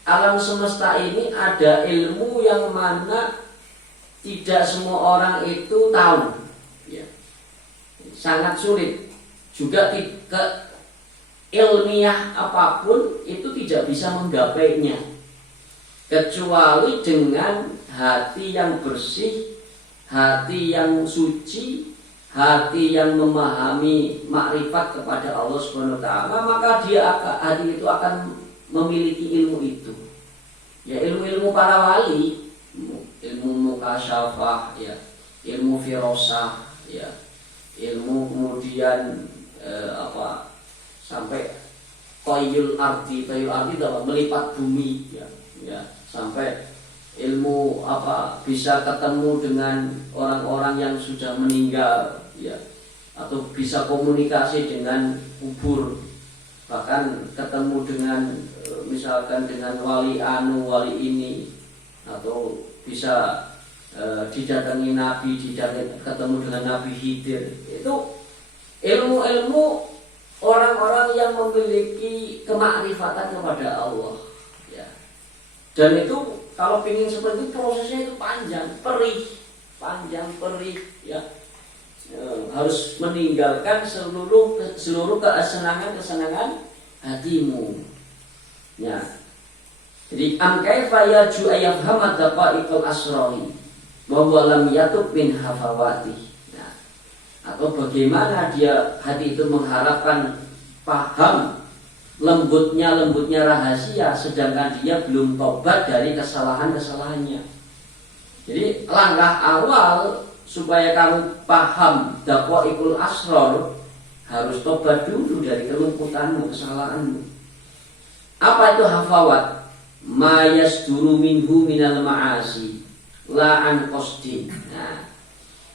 alam semesta ini ada ilmu yang mana tidak semua orang itu tahu, ya. Sangat sulit. Juga ke ilmiah apapun itu tidak bisa menggapainya kecuali dengan hati yang bersih, hati yang suci, hati yang memahami makrifat kepada Allah Subhanahu wa taala, maka hati itu akan memiliki ilmu itu. Ya, ilmu-ilmu para wali, ilmu mukasyafah, ya, ilmu firasah, ya, ilmu kemudian sampai tayul ardi dapat melipat bumi, ya, sampai ilmu bisa ketemu dengan orang-orang yang sudah meninggal, ya, atau bisa komunikasi dengan kubur, bahkan ketemu dengan misalkan dengan wali wali ini, atau bisa didatangi nabi, ketemu dengan Nabi Khidir. Itu ilmu-ilmu orang-orang yang memiliki kemakrifatan kepada Allah, ya. Dan itu kalau ingin seperti itu prosesnya itu panjang, perih, ya. Harus meninggalkan seluruh kesenangan hatimu, ya. Jadi am kaifa yaju ayafhama daqaiqal asrari wa huwa lam yatub min hafawati. Atau bagaimana hati itu mengharapkan paham lembutnya rahasia, sedangkan dia belum tobat dari kesalahannya. Jadi langkah awal supaya kamu paham daqaiqul asrar, harus tobat dulu dari kelumputanmu, kesalahanmu. Apa itu hafawat? Ma yasduru minhu minal ma'asi la an qasdin.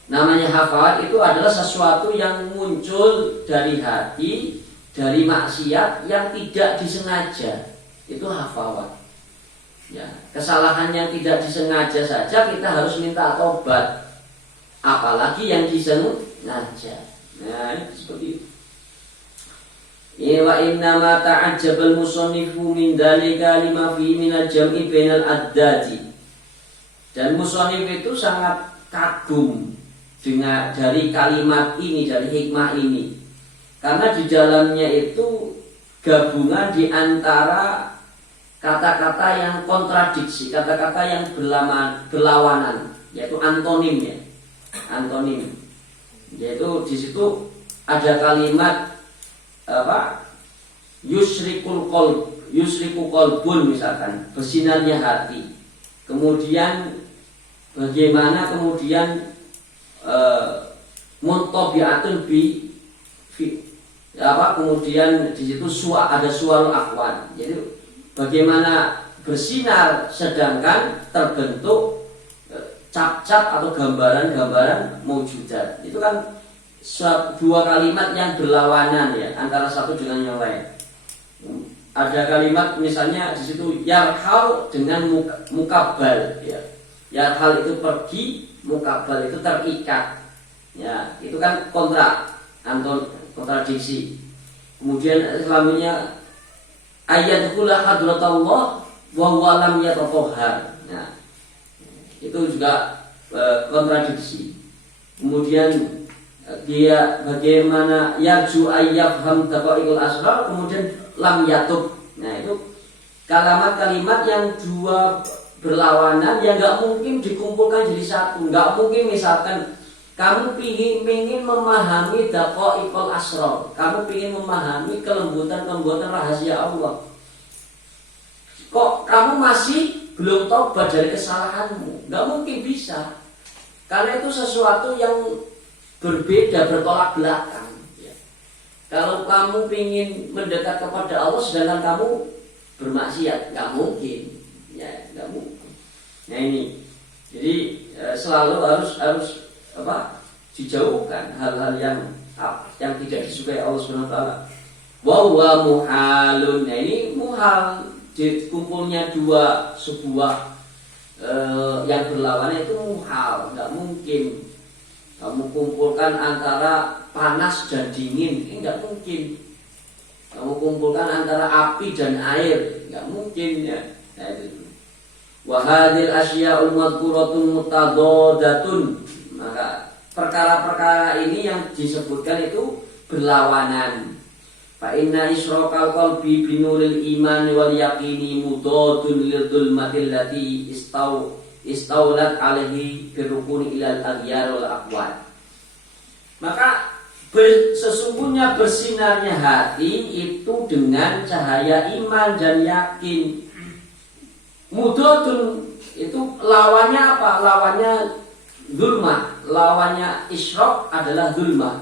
Namanya hafawat itu adalah sesuatu yang muncul dari hati, dari maksiat yang tidak disengaja. Itu hafawat, ya. Kesalahan yang tidak disengaja saja kita harus minta tobat, apalagi yang disengaja. Nah, seperti itu. Wa inna ma ta'ajjabal musannifu min dzalika lima fi min al-jam'i bainal addadi. Dan musannif itu sangat kagum dari kalimat ini, dari hikmah ini, karena di dalamnya itu gabungan di antara kata-kata yang kontradiksi, kata-kata yang berlawanan, yaitu antonim, yaitu di situ ada kalimat yusriku qalbun, misalkan bersinarnya hati. Kemudian bagaimana kemudian muntabi'atun kemudian di situ ada suarul akhwan. Jadi bagaimana bersinar sedangkan terbentuk cap-cap atau gambaran-gambaran maujudat. Itu kan dua kalimat yang berlawanan, ya, antara satu dengan yang lain. Ada kalimat misalnya di situ yarhal dengan mukabbal, ya. Yarhal itu pergi, mukabal itu terikat, ya, itu kan kontradiksi. Kemudian selanjutnya ayatul hadratullah wa huwa lam yatatahhar. Nah, itu juga kontradiksi. Kemudian dia bagaimana yarju ayyafham daqaiqul asrar, kemudian lam yatub. Nah, itu kalimat-kalimat yang berlawanan yang nggak mungkin dikumpulkan jadi satu. Nggak mungkin misalkan kamu ingin memahami daqaiqul asrar, kamu ingin memahami kelembutan-kelembutan rahasia Allah. Kok kamu masih belum tobat dari kesalahanmu? Nggak mungkin bisa, karena itu sesuatu yang berbeda, bertolak belakang. Kalau kamu ingin mendekat kepada Allah sedangkan kamu bermaksiat, nggak mungkin, ya nggak mungkin. Nah ini, jadi selalu harus dijauhkan hal-hal yang tidak disukai Allah Subhanahu Wa Taala. Wa huwa muhalun. Nah ini muhal, kumpulnya sebuah yang berlawanan itu muhal, nggak mungkin. Kamu kumpulkan antara panas dan dingin, ini nggak mungkin. Kamu kumpulkan antara api dan air, nggak mungkin ya. Nah, itu. Wa hadhil asya'u madhkuratun mutadadatun. Maka perkara-perkara ini yang disebutkan itu berlawanan. Fa inna isyraqal qalbi binuril iman wal yaqini mudadun lil dhulmatil lati istaulat alaihi birukuni ilal aghyar wal aqwal. Maka sesungguhnya bersinarnya hati itu dengan cahaya iman dan yakin. Mudadun itu lawannya apa? Lawannya zulmah. Lawannya isyraq adalah zulmah.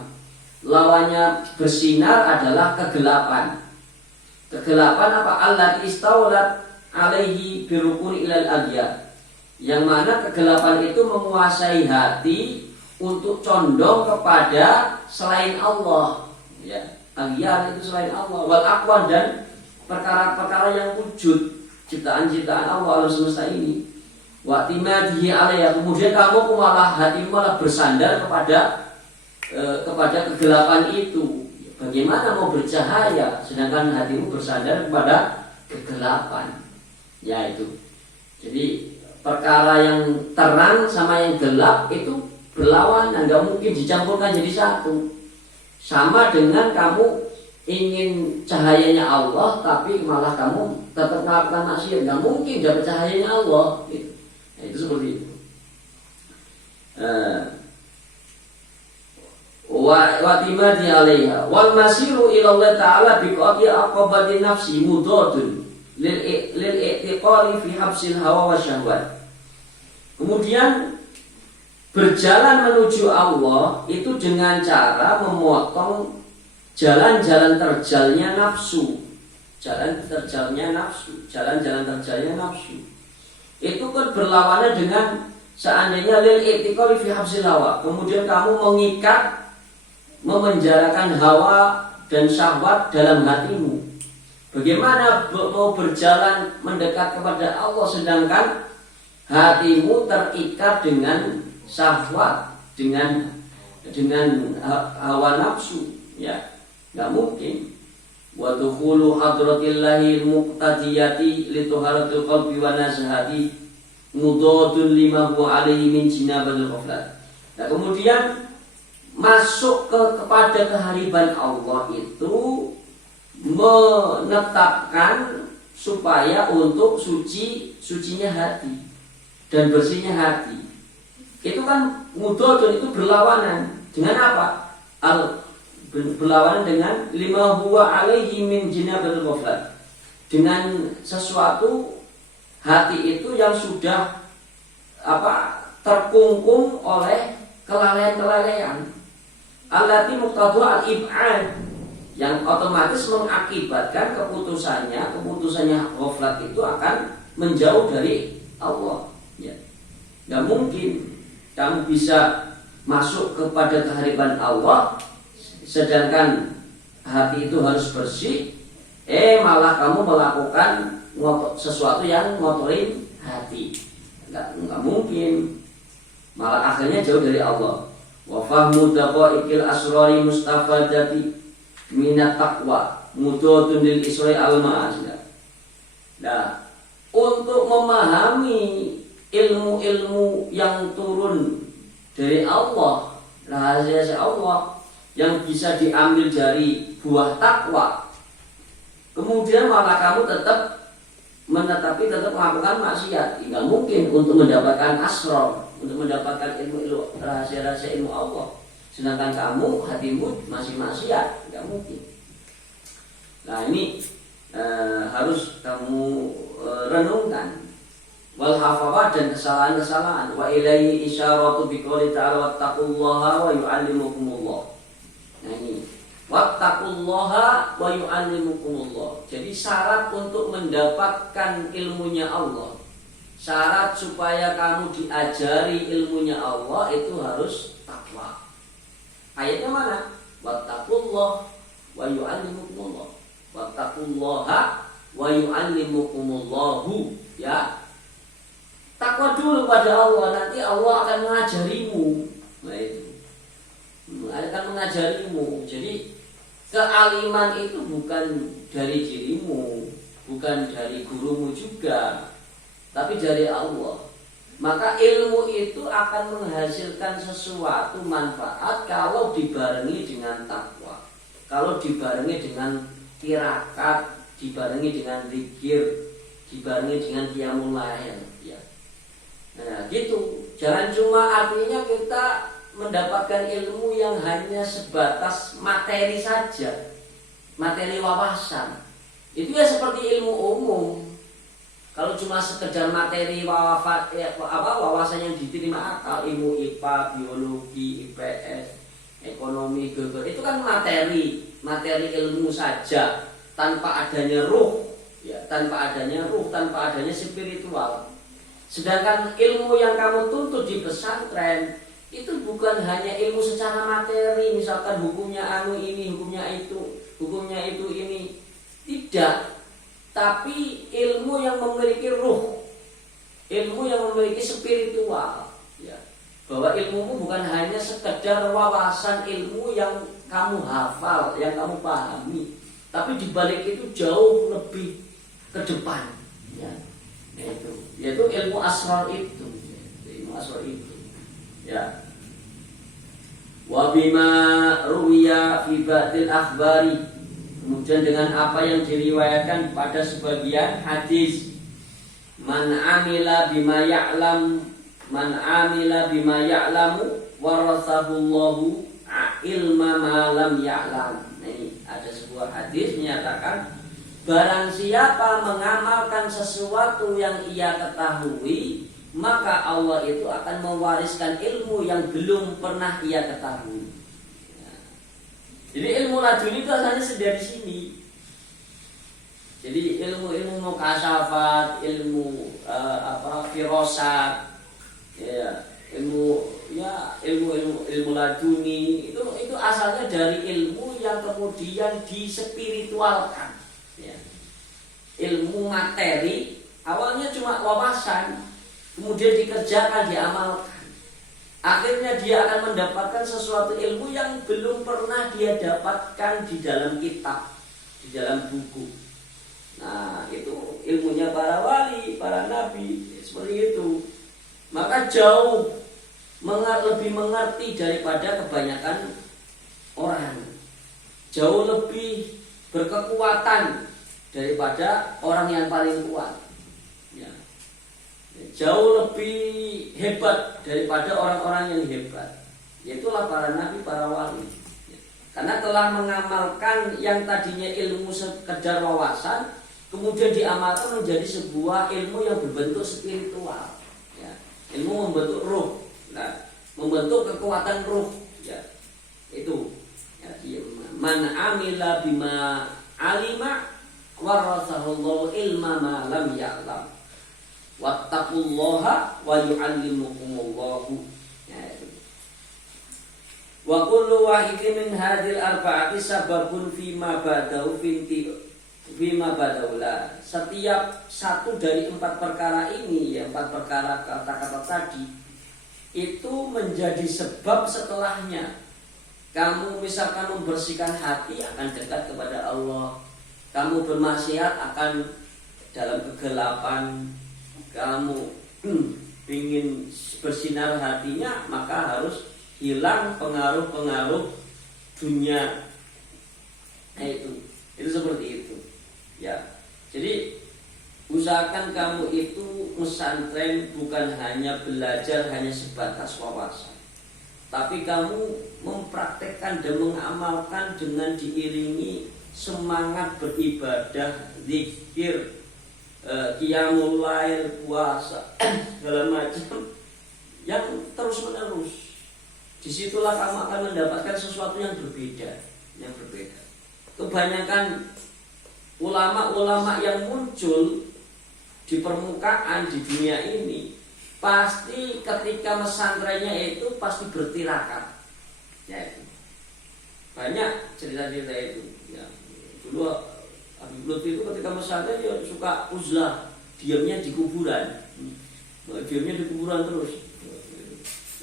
Lawannya bersinar adalah kegelapan. Kegelapan apa? Allati istaulat alaihi birukuni ilal aghyar. Yang mana kegelapan itu menguasai hati untuk condong kepada selain Allah, ya, aghyar itu selain Allah, wal aqwan dan perkara-perkara yang wujud, ciptaan-ciptaan Allah alam semesta ini. Wa timadihi alaiha, kemudian kamu malah hatimu malah bersandar kepada kegelapan itu. Bagaimana mau bercahaya sedangkan hatimu bersandar kepada kegelapan? Ya itu. Jadi perkara yang terang sama yang gelap itu berlawanan, nggak mungkin dicampurkan jadi satu. Sama dengan kamu ingin cahayanya Allah tapi malah kamu tetap melakukan maksiat, nggak mungkin dapat cahayanya Allah. Gitu. Nah, itu seperti itu. Wa timadi alaiha wal masiru ila Allah taala biqati aqabati nafsi mudadun lil i'tiqali fi habsil hawa wa syahwat. Kemudian berjalan menuju Allah itu dengan cara memotong jalan-jalan terjalnya nafsu. Jalan-jalan terjalnya nafsu. Itu kan berlawanan dengan seandainya lil i'tiqali fi habsil hawa. Kemudian kamu mengikat, memenjarakan hawa dan syahwat dalam hatimu. Bagaimana mau berjalan mendekat kepada Allah sedangkan hatimu terikat dengan syahwat, dengan hawa nafsu, ya nggak mungkin. Wa dukhulu hadratillahi muqtadiyati li tuharatil qalbi wa nazhati mudadun lima huwa alaihi min jinabatil ghaflat. Nah, kemudian masuk kepada kehariban Allah itu menetapkan supaya untuk sucinya hati dan bersihnya hati. Itu kan mudadun, itu berlawanan dengan apa? Berlawanan dengan lima huwa alaihi min jinabatil ghaflat. Dengan sesuatu hati itu yang sudah terkungkung oleh kelalaian-kelalaian. Allati muqtadu al-ib'ad, yang otomatis mengakibatkan keputusannya ghaflat itu akan menjauh dari Allah. Ya. Gak mungkin kamu bisa masuk kepada kehariban Allah sedangkan hati itu harus bersih, malah kamu melakukan sesuatu yang ngotorin hati. Gak mungkin, malah akhirnya jauh dari Allah. Wa fahmu daqaiqil asrari mustafadati minat taqwa mudadun lil israi al-ma'asiyah. Nah, untuk memahami ilmu-ilmu yang turun dari Allah, rahasia Allah yang bisa diambil dari buah takwa, kemudian malah kamu tetap menetapi tetap melakukan maksiat. Tidak mungkin untuk mendapatkan asrar, untuk mendapatkan ilmu rahasia-rahasia ilmu Allah, sedangkan kamu hatimu masih maksiat. Tidak mungkin. Nah ini harus kamu renungkan. Wal hafawat dan kesalahan-kesalahan. Wa ilaihi isyaratu biqouli ta'ala wattaqullaha wa yu'allimukumullah. Nah ini wattaqullaha wa yu'allimukumullah. Jadi syarat untuk mendapatkan ilmunya Allah, syarat supaya kamu diajari ilmunya Allah itu harus takwa. Ayatnya mana? Wattaqullah wa yu'allimukumullah. Wattaqullaha wa yu'allimukumullahu. Ya. Takwa dulu pada Allah, nanti Allah akan mengajarimu. Nah itu akan mengajarimu. Jadi kealiman itu bukan dari dirimu, bukan dari gurumu juga, tapi dari Allah. Maka ilmu itu akan menghasilkan sesuatu manfaat kalau dibarengi dengan takwa, kalau dibarengi dengan tirakat, dibarengi dengan zikir, dibarengi dengan qiyamul lail. Ya. Nah gitu. Jangan cuma artinya kita mendapatkan ilmu yang hanya sebatas materi saja, materi wawasan. Itu ya seperti ilmu umum. Kalau cuma sekedar materi wawasan yang diterima akal, ilmu IPA, biologi, IPS, ekonomi, geografi, itu kan materi ilmu saja, tanpa adanya ruh, ya, tanpa adanya spiritual. Sedangkan ilmu yang kamu tuntut di pesantren itu bukan hanya ilmu secara materi, misalkan hukumnya ini, hukumnya itu ini, tidak. Tapi ilmu yang memiliki ruh, ilmu yang memiliki spiritual, ya. Bahwa ilmumu bukan hanya sekedar wawasan ilmu yang kamu hafal, yang kamu pahami, tapi dibalik itu jauh lebih ke depan, ya. Yaitu ilmu asrar itu, ya. Wa bima ruwiya fi ba'dil akhbari, kemudian dengan apa yang diriwayatkan pada sebagian hadis, man amila bima ya'lamu warasahullahu ilma ma lam ya'lam. Ini ada sebuah hadis menyatakan, barang siapa mengamalkan sesuatu yang ia ketahui, maka Allah itu akan mewariskan ilmu yang belum pernah ia ketahui. Ya. Jadi ilmu laduni itu asalnya dari sini. Jadi ilmu mukasyafat, ilmu firasat, ya, ilmu laduni itu asalnya dari ilmu yang kemudian dispiritualkan. Ya. Ilmu materi awalnya cuma wawasan, kemudian dikerjakan, diamalkan. Akhirnya dia akan mendapatkan sesuatu ilmu yang belum pernah dia dapatkan di dalam kitab, di dalam buku. Nah, itu ilmunya para wali, para nabi, seperti itu. Maka jauh lebih mengerti daripada kebanyakan orang. Jauh lebih berkekuatan daripada orang yang paling kuat. Ya. Jauh lebih hebat daripada orang-orang yang hebat. Yaitulah para nabi, para wali. Karena telah mengamalkan yang tadinya ilmu sekedar wawasan, kemudian diamalkan menjadi sebuah ilmu yang berbentuk spiritual. Ya. Ilmu membentuk ruh, nah, membentuk kekuatan ruh. Ya. Itu. Ya, man amila bima alima warasahullahu ilma ma lam ya'lam. Wattaqullaha wa yu'allimukumullahu. Ya, itu. Wa kullu wahidin min hadhil arba'ati sababun fima badahu fima badaula. Setiap satu dari empat perkara ini, ya, empat perkara kata-kata tadi, itu menjadi sebab setelahnya. Kamu misalkan membersihkan hati akan dekat kepada Allah. Kamu bermaksiat akan dalam kegelapan. Kamu ingin bersinar hatinya, maka harus hilang pengaruh-pengaruh dunia. Nah, itu seperti itu. Ya. Jadi usahakan kamu itu pesantren bukan hanya belajar hanya sebatas wawasan, tapi kamu mempraktekkan dan mengamalkan dengan diiringi semangat beribadah, zikir, qiyamul lail, puasa, segala macam yang terus menerus. Disitulah kamu akan mendapatkan sesuatu yang berbeda, Kebanyakan ulama-ulama yang muncul di permukaan di dunia ini pasti ketika pesantrennya itu pasti bertirakat. Ya, itu. Banyak cerita-cerita itu. Ya, dulu Habib Lutfi itu ketika pesantren dia suka uzlah, diamnya di kuburan. Diamnya di kuburan terus.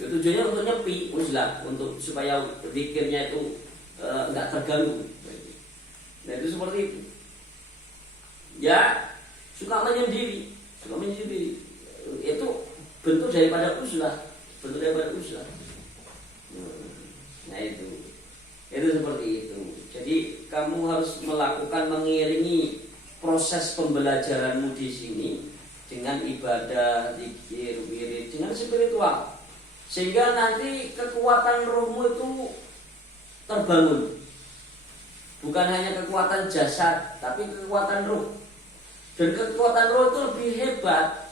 Ya, tujuannya untuk nyepi uzlah, untuk supaya zikirnya itu enggak terganggu. Nah, itu seperti itu. Ya, suka menyendiri. Itu bentuk daripada uzlah. Nah, itu seperti itu. Jadi kamu harus melakukan mengiringi proses pembelajaranmu di sini dengan ibadah, zikir, wirid, dengan spiritual, sehingga nanti kekuatan rohmu itu terbangun. Bukan hanya kekuatan jasad, tapi kekuatan roh. Dan kekuatan roh itu lebih hebat.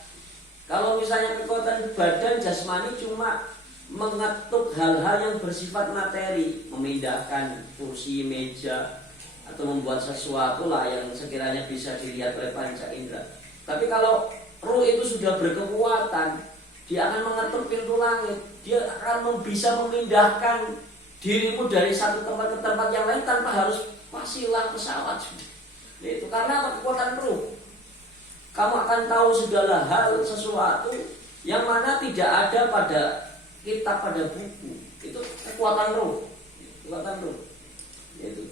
Kalau misalnya kekuatan badan jasmani cuma mengetuk hal-hal yang bersifat materi, memindahkan kursi, meja, atau membuat sesuatu lah yang sekiranya bisa dilihat oleh panca indera. Tapi kalau roh itu sudah berkekuatan, dia akan mengetuk pintu langit, dia akan bisa memindahkan dirimu dari satu tempat ke tempat yang lain tanpa harus wasilah pesawat. Itu karena kekuatan roh. Kamu akan tahu segala hal sesuatu yang mana tidak ada pada kitab, pada buku. Itu kekuatan roh. Itu.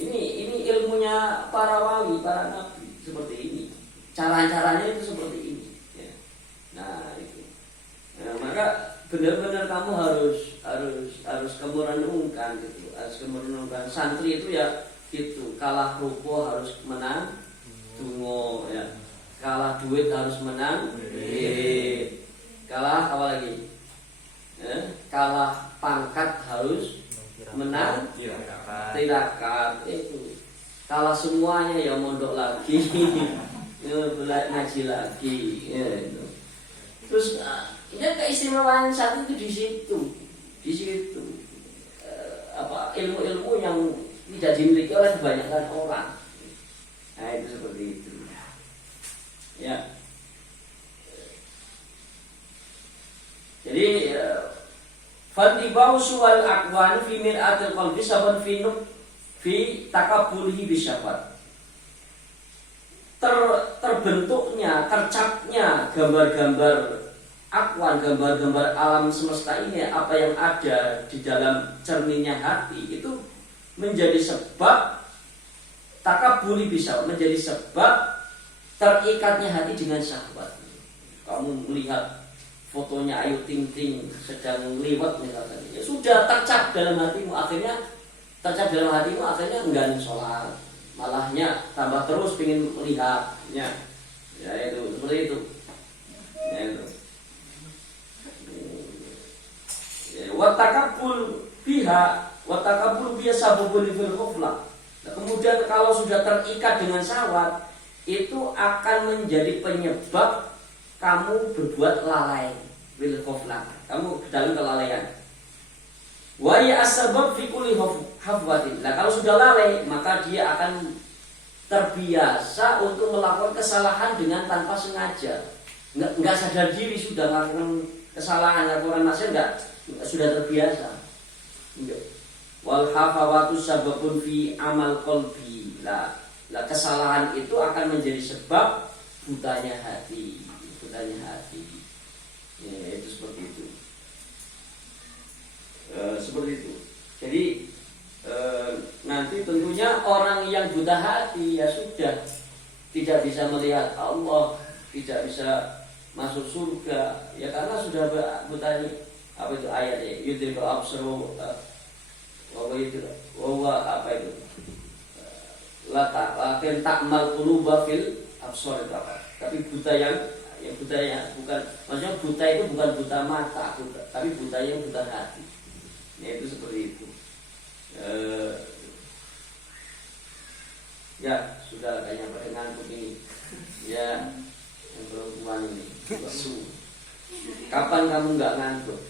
Ini ilmunya para wali, para nabi seperti ini. Cara-caranya itu seperti ini. Ya. Nah, itu. Nah, maka benar-benar kamu harus kamu renungkan gitu. Harus kamu renungkan. Santri itu ya gitu. Kalah rupo harus menang dungo ya. Kalah duit harus menang duit. Kalah apa lagi? Kalah pangkat harus menang tirakat. Itu. Kalah semuanya ya mondok lagi. Belajar ngaji lagi ya, itu. Terus ya keistimewaan satu itu di situ ilmu-ilmu yang tidak dimiliki oleh kebanyakan orang. Nah, itu seperti itu. Ya. Jadi fatibau suwal aqwan fi mir'atil qalbi saban fi takabbulhi bisyafat. Terbentuknya, tercapnya gambar-gambar akwan, gambar-gambar alam semesta ini, apa yang ada di dalam cerminnya hati itu menjadi sebab takabuli bisa, menjadi sebab terikatnya hati dengan syahwat. Kamu melihat fotonya Ayu Ting Ting sedang lewat misalkan, ya sudah tercap dalam hatimu, akhirnya enggan sholat, malahnya tambah terus ingin melihatnya. Ya itu seperti itu. Ya itu. Watakabul biha sababun fil ghaflah. Nah, kemudian kalau sudah terikat dengan syahwat, itu akan menjadi penyebab kamu berbuat lalai, fil ghaflah. Kamu dalam kelalaian. Wa ya asbab fi kulli hafwatin. Nah, kalau sudah lalai, maka dia akan terbiasa untuk melakukan kesalahan dengan tanpa sengaja. Enggak sadar diri sudah melakukan kesalahan, lakukan maksiat, sudah terbiasa. Wal hafawatu sababun fi amal qalbi. Lah kesalahan itu akan menjadi sebab butanya hati. Ya, itu seperti itu. Seperti itu. Jadi nanti tentunya orang yang buta hati ya sudah tidak bisa melihat Allah, tidak bisa masuk surga ya karena sudah buta. Apa itu ayatnya? Yudrikul absaru wa apa itu? La ta'mal quluba fil absor itu apa? Tapi buta yang buta ya bukan, maksudnya buta itu bukan buta mata, tapi buta yang buta hati. Ya itu seperti itu. Ya sudah kayaknya pada ngantuk ini. Ya yang perempuan ini lesu. Kapan kamu nggak ngantuk?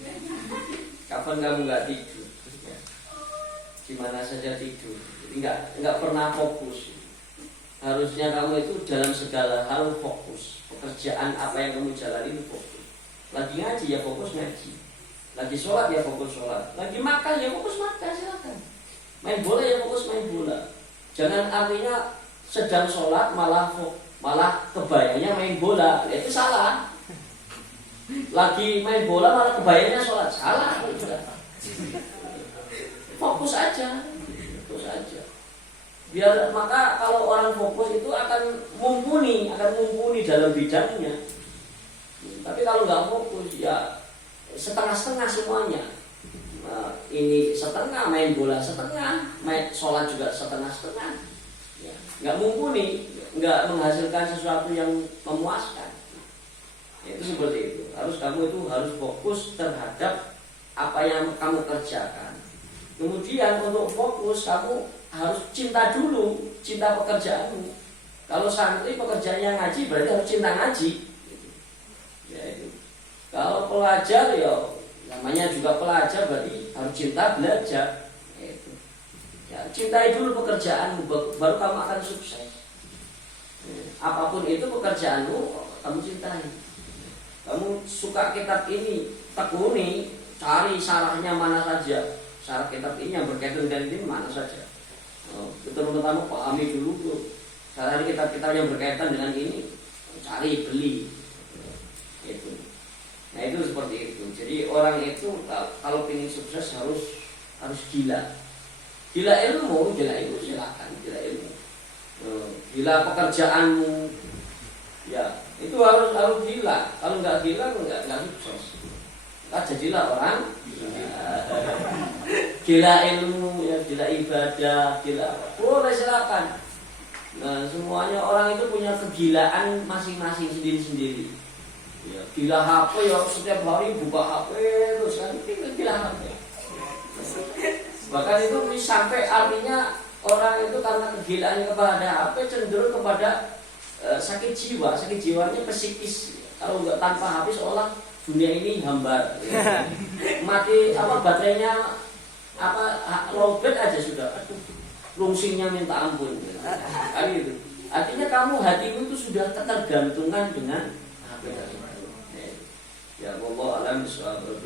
Kapan kamu nggak tidur? Ya. Di mana saja tidur. Jadi nggak pernah fokus. Harusnya kamu itu dalam segala hal fokus. Pekerjaan apa yang kamu jalani itu fokus. Lagi ngaji ya fokus ngaji. Lagi sholat ya fokus sholat. Lagi makan ya fokus makan, silakan. Main bola ya fokus main bola. Jangan artinya sedang sholat malah kebayangnya main bola, itu salah. Lagi main bola malah kebayangnya sholat, salah juga. Fokus aja. Biar maka kalau orang fokus itu akan mumpuni dalam bidangnya. Tapi kalau nggak fokus ya setengah-setengah semuanya. Nah, ini setengah, main bola setengah, main sholat juga setengah-setengah, ya, nggak mumpuni, nggak menghasilkan sesuatu yang memuaskan. Itu seperti itu. Kamu itu harus fokus terhadap apa yang kamu kerjakan. Kemudian untuk fokus kamu harus cinta dulu, cinta pekerjaanmu. Kalau santri pekerjaannya ngaji berarti harus cinta ngaji. Ya itu. Kalau pelajar ya namanya juga pelajar berarti harus cinta belajar. Itu. Ya, cintai dulu pekerjaanmu baru kamu akan sukses. Apapun itu pekerjaanmu kamu cintai. Kamu suka kitab ini, tekuni, cari syarahnya mana saja. Syarah kitab ini yang berkaitan dengan ini mana saja. Betul-betul pahami dulu tuh. Syarah kitab-kitab yang berkaitan dengan ini, cari, beli. Itu. Nah itu seperti itu. Jadi orang itu kalau ingin sukses harus gila. Gila ilmu silakan. Gila ilmu. Gila pekerjaanmu. Ya itu harus gila. Kalau nggak gila nggak sukses. Jadilah orang gila ilmu, ya gila ibadah, gila boleh silakan. Nah semuanya orang itu punya kegilaan masing-masing sendiri-sendiri. Ya, gila HP ya setiap hari buka HP terus kan itu gila HP. Bahkan itu sampai artinya orang itu karena kegilaannya kepada HP cenderung kepada sakit jiwa. Sakit jiwanya psikis. Kalau nggak tanpa HP seolah dunia ini hambar. Ya. Mati baterainya lowbat aja sudah. Aduh, rungsingnya minta ampun. Kan gitu. Artinya kamu hatimu itu sudah ketergantungan dengan HP tadi. Ya Allah alam bisawab.